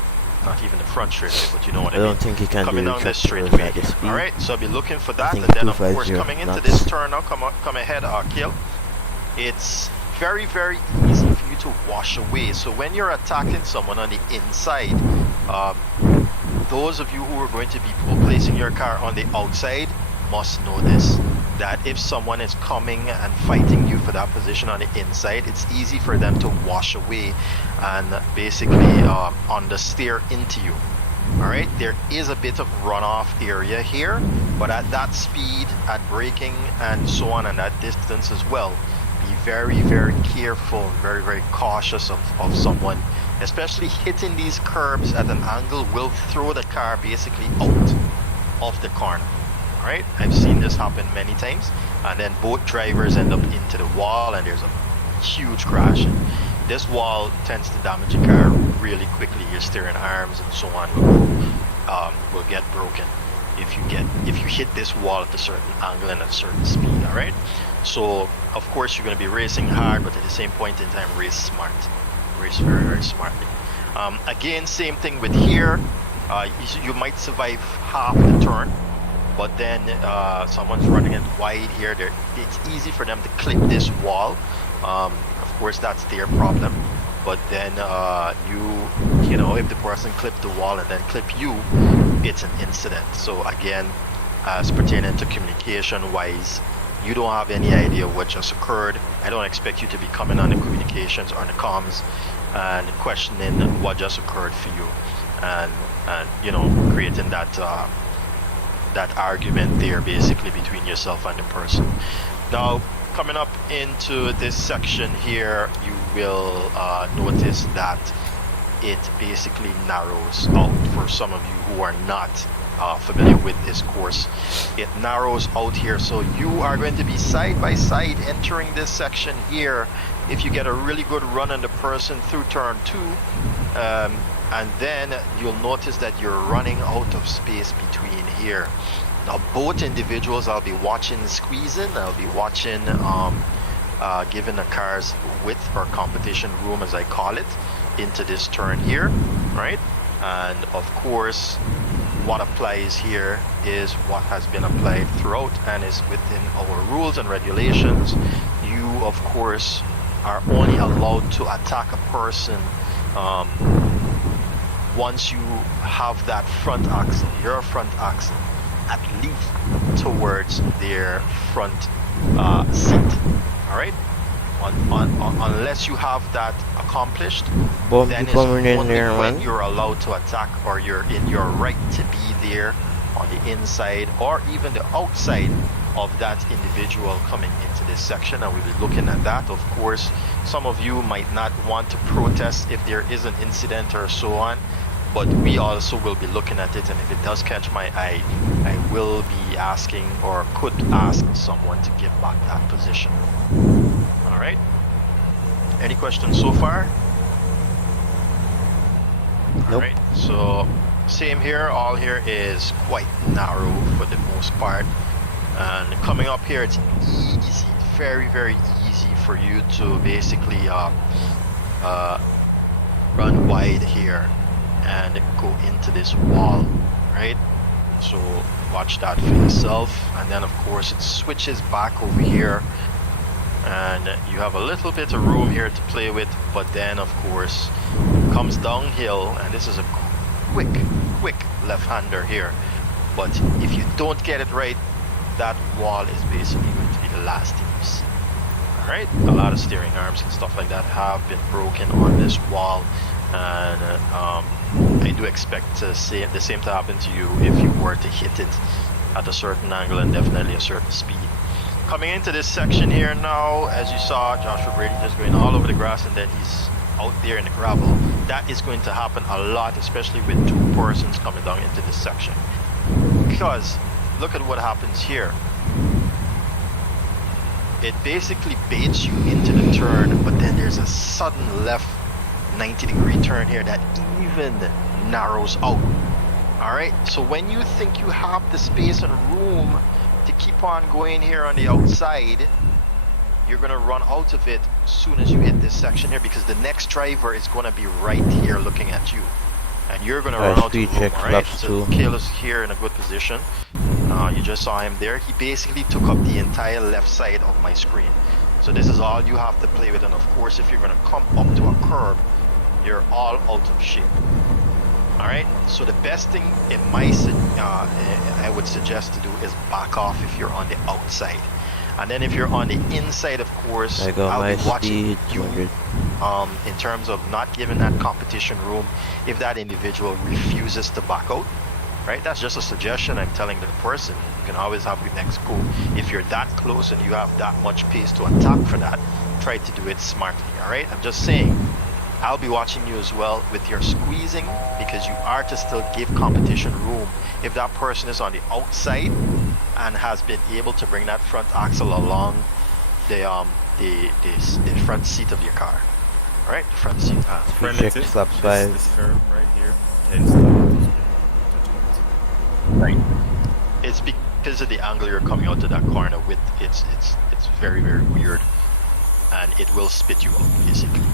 not even the front straightaway, but you know what I mean. don't think he can coming do down this straightaway. Alright, so I'll be looking for that, and then of course coming into this turn now, come ahead, Kill. It's very, very easy for you to wash away. So when you're attacking someone on the inside, those of you who are going to be placing your car on the outside must know this, that if someone is coming and fighting you for that position on the inside, it's easy for them to wash away and basically understeer into you. All right, there is a bit of runoff area here, but at that speed, at braking and so on, and that distance as well, be very, very careful, very, very cautious of someone, especially hitting these curbs at an angle will throw the car basically out of the corner. All right, I've seen this happen many times, and then both drivers end up into the wall, and there's a huge crash. And this wall tends to damage a car really quickly. Your steering arms and so on will get broken if you hit this wall at a certain angle and at a certain speed. All right, so of course you're going to be racing hard, but at the same point in time, race smart, race very, very smartly. Again, same thing with here. You might survive half the turn, but then someone's running it wide here. It's easy for them to clip this wall. Of course, that's their problem. But then you know, if the person clipped the wall and then clip you, it's an incident. So again, as pertaining to communication wise, you don't have any idea what just occurred. I don't expect you to be coming on the communications or on the comms and questioning what just occurred for you, and you know, creating that argument there basically between yourself and the person. Now, coming up into this section here, you will notice that it basically narrows out. For some of you who are not familiar with this course, it narrows out here, so you are going to be side by side entering this section here. If you get a really good run on the person through turn 2, and then you'll notice that you're running out of space between here. Now, both individuals, I'll be watching squeezing, I'll be watching giving the cars width or competition room, as I call it, into this turn here, right? And of course, what applies here is what has been applied throughout and is within our rules and regulations. You, of course, are only allowed to attack a person once you have that front axle, your front axle, at least towards their front seat. All right. Unless you have that accomplished, then it's only when you're allowed to attack, or you're in your right to be there on the inside or even the outside of that individual coming into this section, and we'll be looking at that. Of course, some of you might not want to protest if there is an incident or so on, but we also will be looking at it, and if it does catch my eye, I will be asking, or could ask someone to give back that position. All right. Any questions so far? Nope. All right. So same here. All here is quite narrow for the most part, and coming up here, it's easy, very, very easy for you to basically run wide here and go into this wall, right? So watch that for yourself. And then of course it switches back over here, and you have a little bit of room here to play with, but then of course comes downhill, and this is a quick left-hander here, but if you don't get it right, that wall is basically going to be the last thing you see. All right, a lot of steering arms and stuff like that have been broken on this wall, and I do expect the same to happen to you if you were to hit it at a certain angle and definitely a certain speed. Coming into this section here now, as you saw, Joshua Brady just going all over the grass, and then he's out there in the gravel. That is going to happen a lot, especially with two persons coming down into this section, because look at what happens here. It basically baits you into the turn, but then there's a sudden left 90-degree turn here that even narrows out. Alright, so when you think you have the space and room to keep on going here on the outside, you're going to run out of it as soon as you hit this section here, because the next driver is going to be right here looking at you, and you're going to run out of room. Alright, so Kayla's here in a good position. You just saw him there. He basically took up the entire left side of my screen. So this is all you have to play with, and of course if you're going to come up to a curb, you're all out of shape. Alright, so the best thing I would suggest to do is back off if you're on the outside. And then if you're on the inside, of course, I got I'll my be watching speed you 200. in terms of not giving that competition room if that individual refuses to back out. Right, that's just a suggestion I'm telling the person. You can always have your next go. If you're that close and you have that much pace to attack for that, try to do it smartly, all right? I'm just saying, I'll be watching you as well with your squeezing, because you are to still give competition room. If that person is on the outside and has been able to bring that front axle along the front seat of your car, all right? The front seat. Check slap 5. This curve right here tends to Right. It's because of the angle you're coming out to that corner with. It's very, very weird, and it will spit you out basically.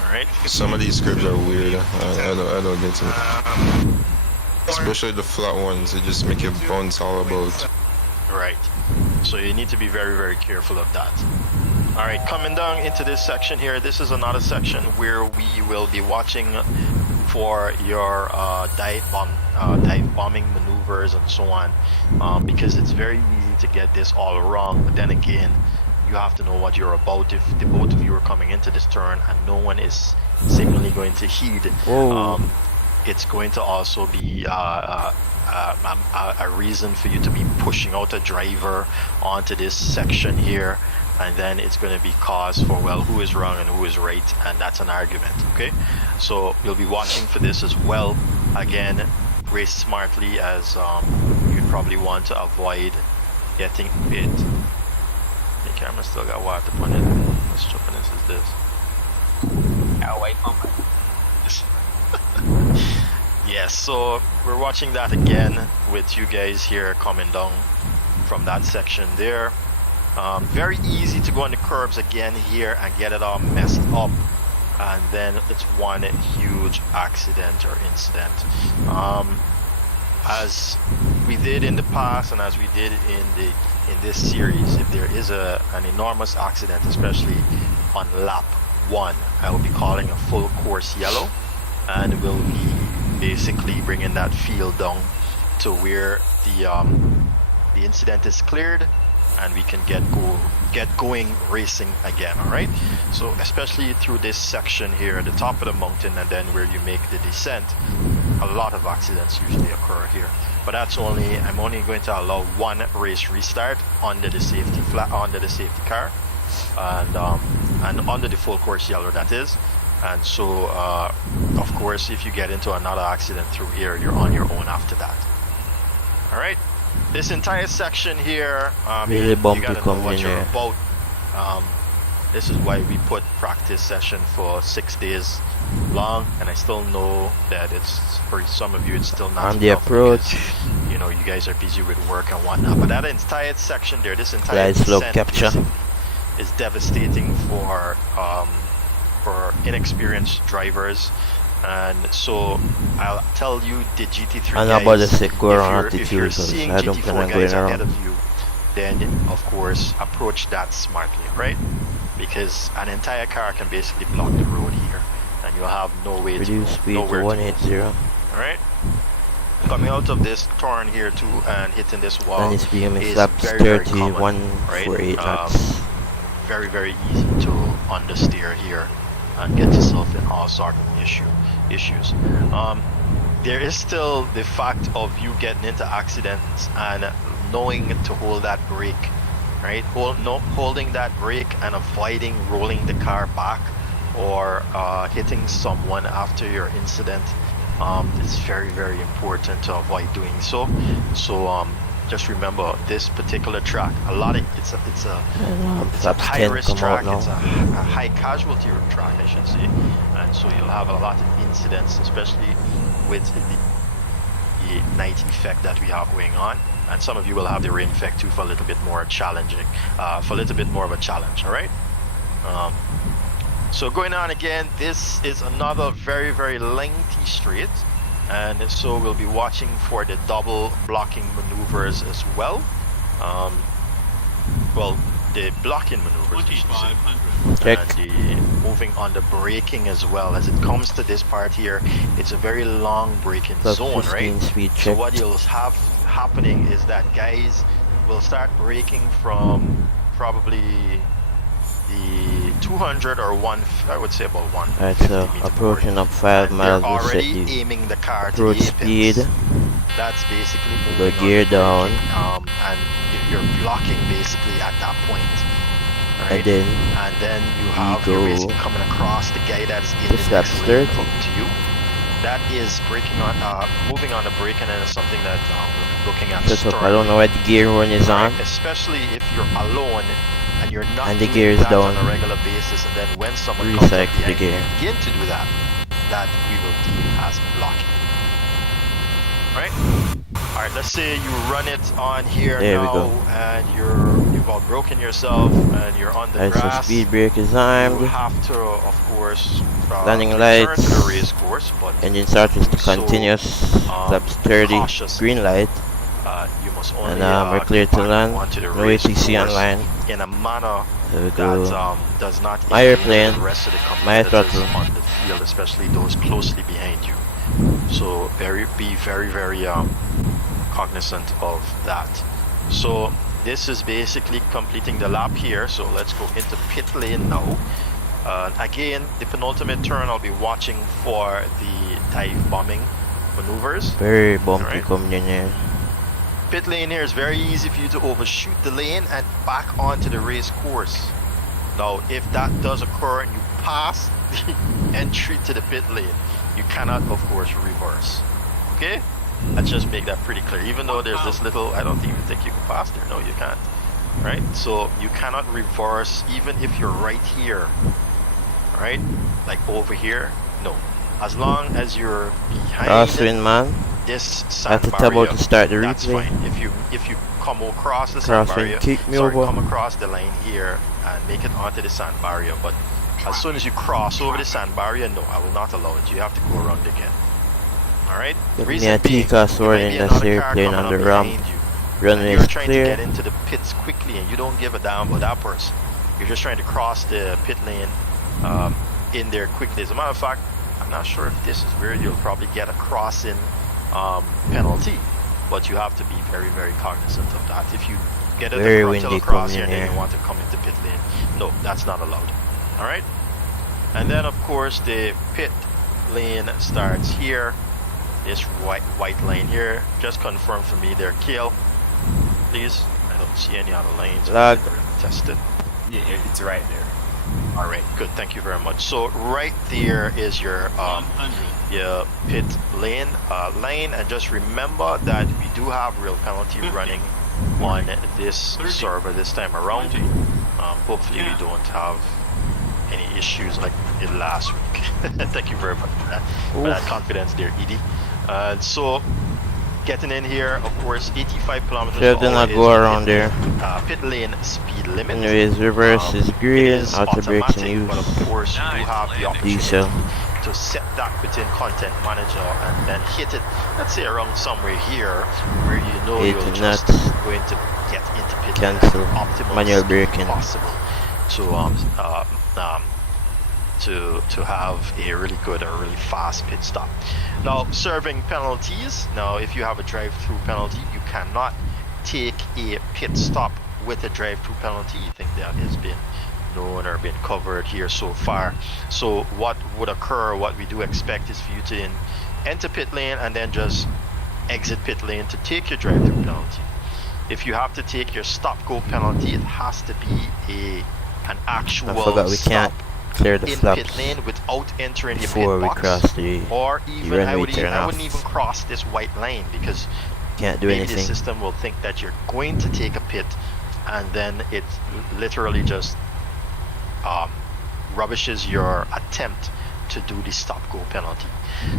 All right. Some of these curves are weird. I don't get it. Especially the flat ones. They just make you bounce all about. Right. So you need to be very, very careful of that. All right. Coming down into this section here. This is another section where we will be watching for your dive bombing maneuvers and so on, because it's very easy to get this all wrong. But then again, you have to know what you're about. If the both of you are coming into this turn and no one is seemingly going to heed, it's going to also be a reason for you to be pushing out a driver onto this section here. And then it's going to be cause for, well, who is wrong and who is right, and that's an argument, okay? So you'll be watching for this as well. Again, race smartly, as you'd probably want to avoid getting hit. The camera still got water upon it. How stupidness is this? I'll wait on Yes, so we're watching that again with you guys here coming down from that section there. Very easy to go on the curbs again here and get it all messed up, and then it's one huge accident or incident. As we did in the past and as we did in this series, if there is an enormous accident, especially on lap 1, I will be calling a full course yellow, and we'll be basically bringing that field down to where the incident is cleared and we can get going racing again. All right, so especially through this section here at the top of the mountain, and then where you make the descent, a lot of accidents usually occur here. But I'm only going to allow one race restart under the safety car, and under the full course yellow, that is. And so of course, if you get into another accident through here, you're on your own after that. All right. This entire section here, really you bumpy gotta know coming what in you're here. about. This is why we put practice session for 6 days long, and I still know that it's, for some of you, it's still not On the enough approach, because, you know, you guys are busy with work and whatnot. But that entire section there, this entire slide slope descent capture. is devastating for inexperienced drivers. And so I'll tell you, the GT3 I'm guys, about to say go around if you're altitude because seeing I don't GT4 plan on guys going ahead around. of you, then of course approach that smartly, right? Because an entire car can basically block the road here, and you'll have no way Reduce speed to nowhere 180. All right. Coming out of this turn here too and hitting this wall And it's being is flaps very, very 30, common, 148 right? knots. Very, very easy to understeer here and get yourself in all sort of issues. There is still the fact of you getting into accidents and knowing to hold that brake, right? Holding that brake and avoiding rolling the car back or hitting someone after your incident. It's very, very important to avoid doing so. So just remember, this particular track, it's a high risk track, it's a high casualty track, I should say, and so you'll have a lot of incidents, especially with the night effect that we have going on, and some of you will have the rain effect too for a little bit more challenging, for a little bit more of a challenge. All right. So going on again, this is another very, very lengthy straight, and so we'll be watching for the double blocking maneuvers as well. The blocking maneuvers, Check. and the moving on the braking as well. As it comes to this part here, it's a very long braking Plus zone, 15 right? speed So check. what you'll have happening is that guys will start braking from probably the 200 or one, I would say about 1. Alright, so approaching up 5 miles, They're we'll set already the aiming the car to approach the speed. apex. That's basically Go gear down. And you're blocking basically at that point. Right? And then you have you're basically coming across the guy that's in the next lane up to you. That is braking on, moving on the brake, and then it's something that we're looking at. I don't know where the gear horn is on. Especially if you're alone and you're not and the doing gear is that down. on a regular basis, and then when someone comes up Recycle the gear. begin to do that, that we will deem as blocking. Right? Alright, let's say you run it on here there now, we go. and you've outbroken yourself, and you're on the grass. So speed brake is armed. You have to, of course, landing return lights. to the race course, but engine starters to continuous. Laps 30. Green light. You must only and we're clear to land. No ATC online. In a manner there we go. that does not my airplane. the rest of the my competitors throttle. on the field, especially those closely behind you. So be very cognizant of that. So this is basically completing the lap here. So let's go into pit lane now. Again, the penultimate turn, I'll be watching for the dive bombing maneuvers. Very bumpy coming in here. Pit lane here is very easy for you to overshoot the lane and back onto the race course. Now, if that does occur and you pass the entry to the pit lane, you cannot, of course, reverse. Okay? Let's just make that pretty clear. Even though there's this little, I don't even think you can pass there. No, you can't. Right? So you cannot reverse even if you're right here. Right? Like over here. No. As long as you're behind Crosswind, man. this I sand have to barrier, about to start the that's replay. fine. If you come across the sand barrier, come across the line here and make it onto the sand barrier, but as soon as you cross over the sand barrier, no, I will not allow it. You have to go around again. Alright? Reason being, sword in this airplane on the ramp. Runway you're is trying clear. to get into the pits quickly and you don't give a damn about that person. You're just trying to cross the pit lane in there quickly. As a matter of fact, I'm not sure if this is where you'll probably get a crossing penalty, but you have to be very cognizant of that. If you get a frontal across here and then you want to come into pit lane, no, that's not allowed. Alright? And then of course the pit lane starts here. This white line here. Just confirm for me there, Kale. Please. I don't see any other lanes. Lag. Tested. Yeah, it's right there. Alright, good, thank you very much. So right there is your pit lane and just remember that we do have real penalty running on this server this time around. Hopefully we don't have any issues like we did last week. Thank you very much for that confidence there, Edie. So getting in here, of course, 85 kilometers per hour did not go around there. Pit lane speed limit. Anyways, reverse is green, auto brakes in use. But of course, you do have the opportunity to set that within Content Manager and then hit it, let's say around somewhere here, where you know you're just going to get into pit cancel optimal manual braking possible to have a really good or really fast pit stop. Now, serving penalties. Now, if you have a drive-through penalty, you cannot take a pit stop with a drive-through penalty. I think that has been known or been covered here so far. So what would occur, what we do expect is for you to enter pit lane and then just exit pit lane to take your drive-through penalty. If you have to take your stop-go penalty, it has to be an actual stop clear the in flaps pit lane without entering your before pit we box, cross the or even I wouldn't off. even cross this white line because can't do maybe anything. the system will think that you're going to take a pit and then it literally just rubbishes your attempt to do the stop-go penalty.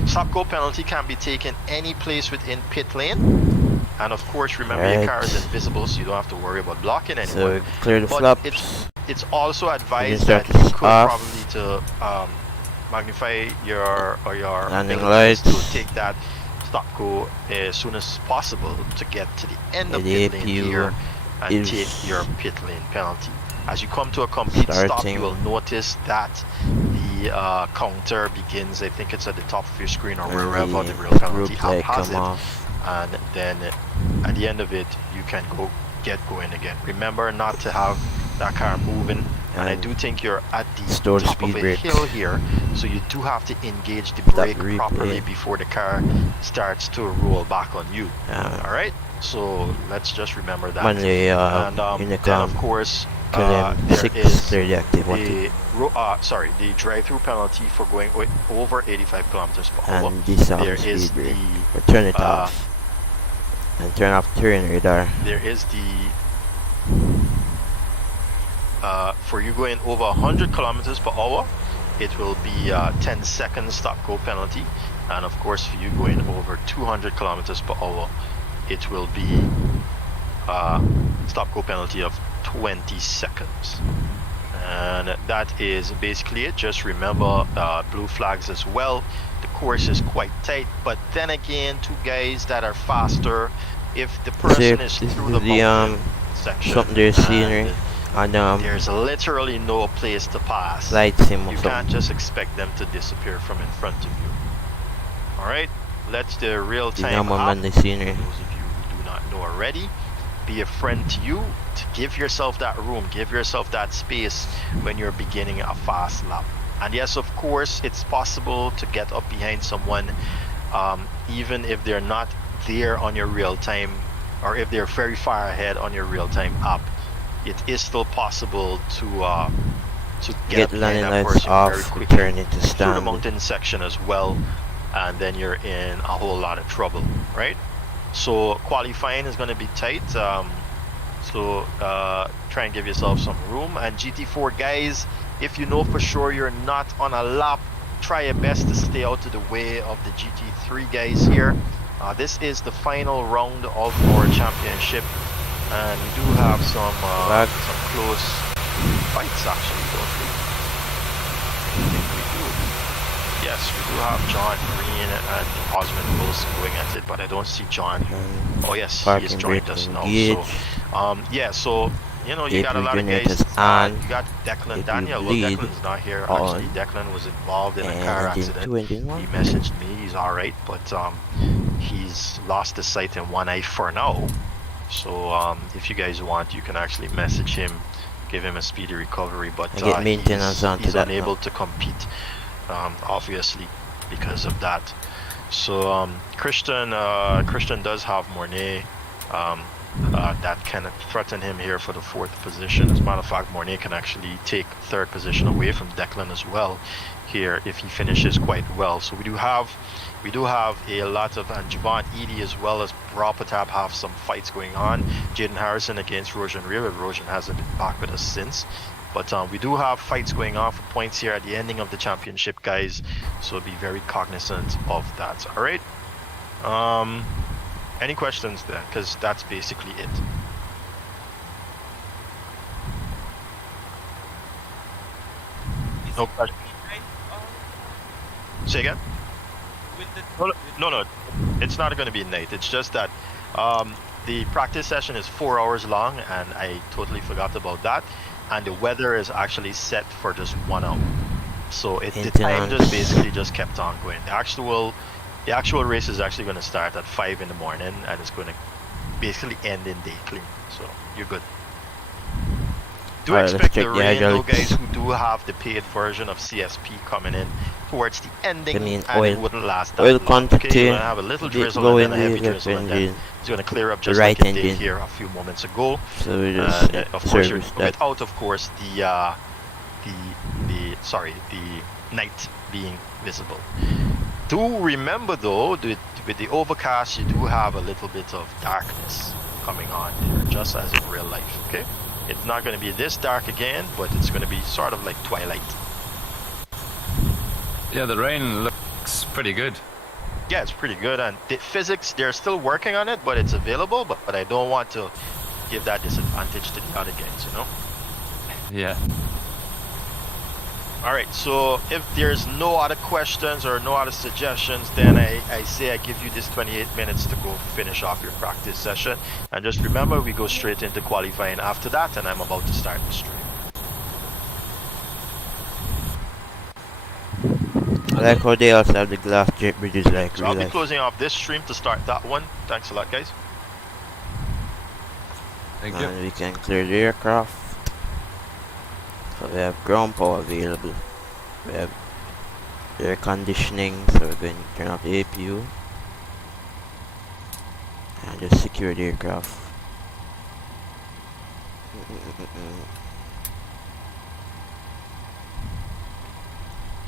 Stop-go penalty can be taken any place within pit lane, and of course remember your car is invisible, so you don't have to worry about blocking anyone. So clear the flaps. It's also advised that you could probably to magnify your landing lights to take that stop-go as soon as possible to get to the end of pit lane here and take your pit lane penalty. As you come to a complete stop, you will notice that the counter begins, I think it's at the top of your screen or wherever the real penalty app has it. And then at the end of it, you can get going again. Remember not to have that car moving. And I do think you're at the store top speed of a brake. hill here, so you do have to engage the Stop brake replay. properly before the car starts to roll back on you. All right, so let's just remember that. Monday, and then Unicom, of course, Kilim there 6, is clearly active, the drive-through penalty for going over 85 kilometers per hour. and this There speed is brake. the Or turn it off. And turn off turn radar. there is the for you going over 100 kilometers per hour, it will be 10-second stop-go penalty, and of course for you going over 200 kilometers per hour, it will be stop-go penalty of 20 seconds. And that is basically it. Just remember blue flags as well. The course is quite tight, but then again, two guys that are faster, if the person is through the mountain section, something there's scenery. And there's literally no place to pass. Light sim or You something. can't just expect them to disappear from in front of you. Alright, let's the real time app. Monday scenery. Those of you who do not know already, be a friend to you, to give yourself that room, give yourself that space when you're beginning a fast lap. And yes, of course, it's possible to get up behind someone, even if they're not there on your real time, or if they're very far ahead on your real time app. It is still possible to get landing that lights person off, very quickly turn into through the stand. mountain section as well, and then you're in a whole lot of trouble, right? So qualifying is going to be tight, so try and give yourself some room. And GT4 guys, if you know for sure you're not on a lap, try your best to stay out of the way of the GT3 guys here. This is the final round of our championship, and we do have some close fights actually, don't we? I think we do. Yes, we do have John Green and Osmond Wilson going at it, but I don't see John. Oh yes, he has joined us now. So, yeah, so you know, you got a lot of guys. You got Declan Daniel. Well, Declan's not here. Actually, Declan was involved in a car accident. He messaged me. He's all right, but he's lost his sight in one eye for now. So if you guys want, you can actually message him, give him a speedy recovery, but he's unable to compete, obviously, because of that. So Christian does have Mornay that can threaten him here for the 4th position. As a matter of fact, Mornay can actually take 3rd position away from Declan as well here if he finishes quite well. So we do have a lot of, and Javon Edie as well as Rapatab have some fights going on. Jaden Harrison against Rojan Rear. Rojan hasn't been back with us since. But we do have fights going on for points here at the ending of the championship, guys. So be very cognizant of that. All right. Any questions there? Because that's basically it. No question. Say again? No, it's not going to be night. It's just that the practice session is 4 hours long, and I totally forgot about that. And the weather is actually set for just 1 hour, so the time just basically just kept on going. The actual race is actually going to start at 5 in the morning, and it's going to basically end in day clean. So you're good. Do expect the rain, though, guys, who do have the paid version of CSP coming in towards the ending, and it wouldn't last that long. Quantity, okay, you're going to have a little drizzle and then a heavy drizzle, and then it's going to clear up just like it did here a few moments ago. So we just of course, without, of course, the night being visible. Do remember, though, with the overcast, you do have a little bit of darkness coming on there, just as in real life, okay? It's not going to be this dark again, but it's going to be sort of like twilight. Yeah, the rain looks pretty good. Yeah, it's pretty good, and the physics, they're still working on it, but it's available, but I don't want to give that disadvantage to the other guys, you know? Yeah. Alright, so if there's no other questions or no other suggestions, then I say I give you this 28 minutes to go finish off your practice session. And just remember, we go straight into qualifying after that, and I'm about to start the stream. I like how they also have the glass jet bridges like so I'll be closing off this stream to start that one. Thanks a lot, guys. Thank you. And we can clear the aircraft. So we have ground power available. We have air conditioning, so we're going to turn off the APU and just secure the aircraft.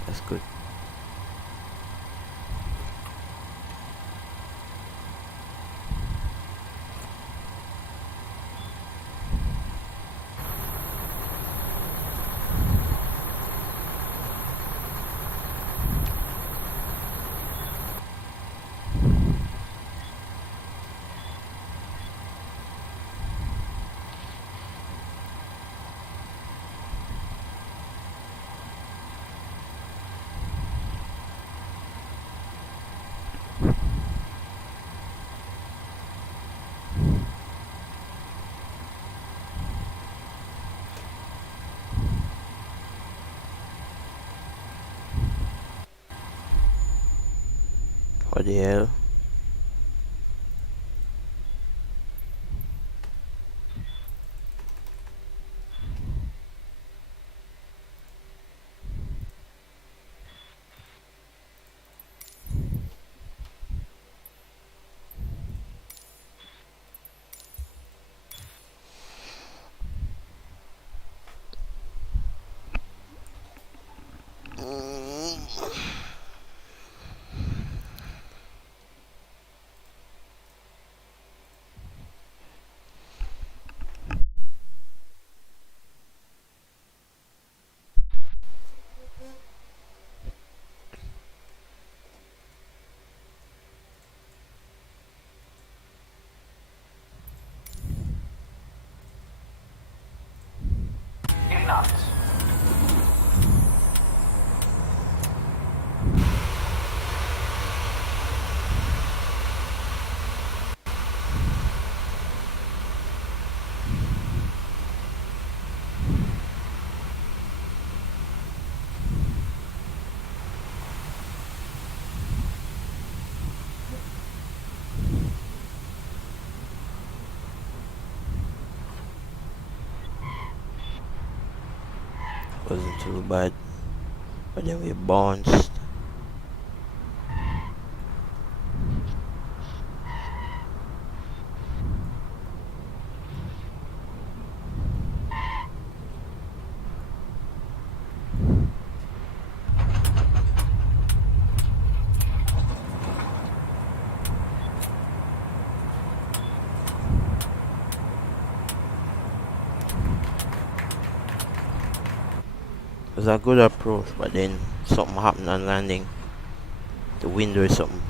That's good. What the hell? Wasn't too bad, but then we bounced. It was a good approach, but then something happened on landing. The wind or something.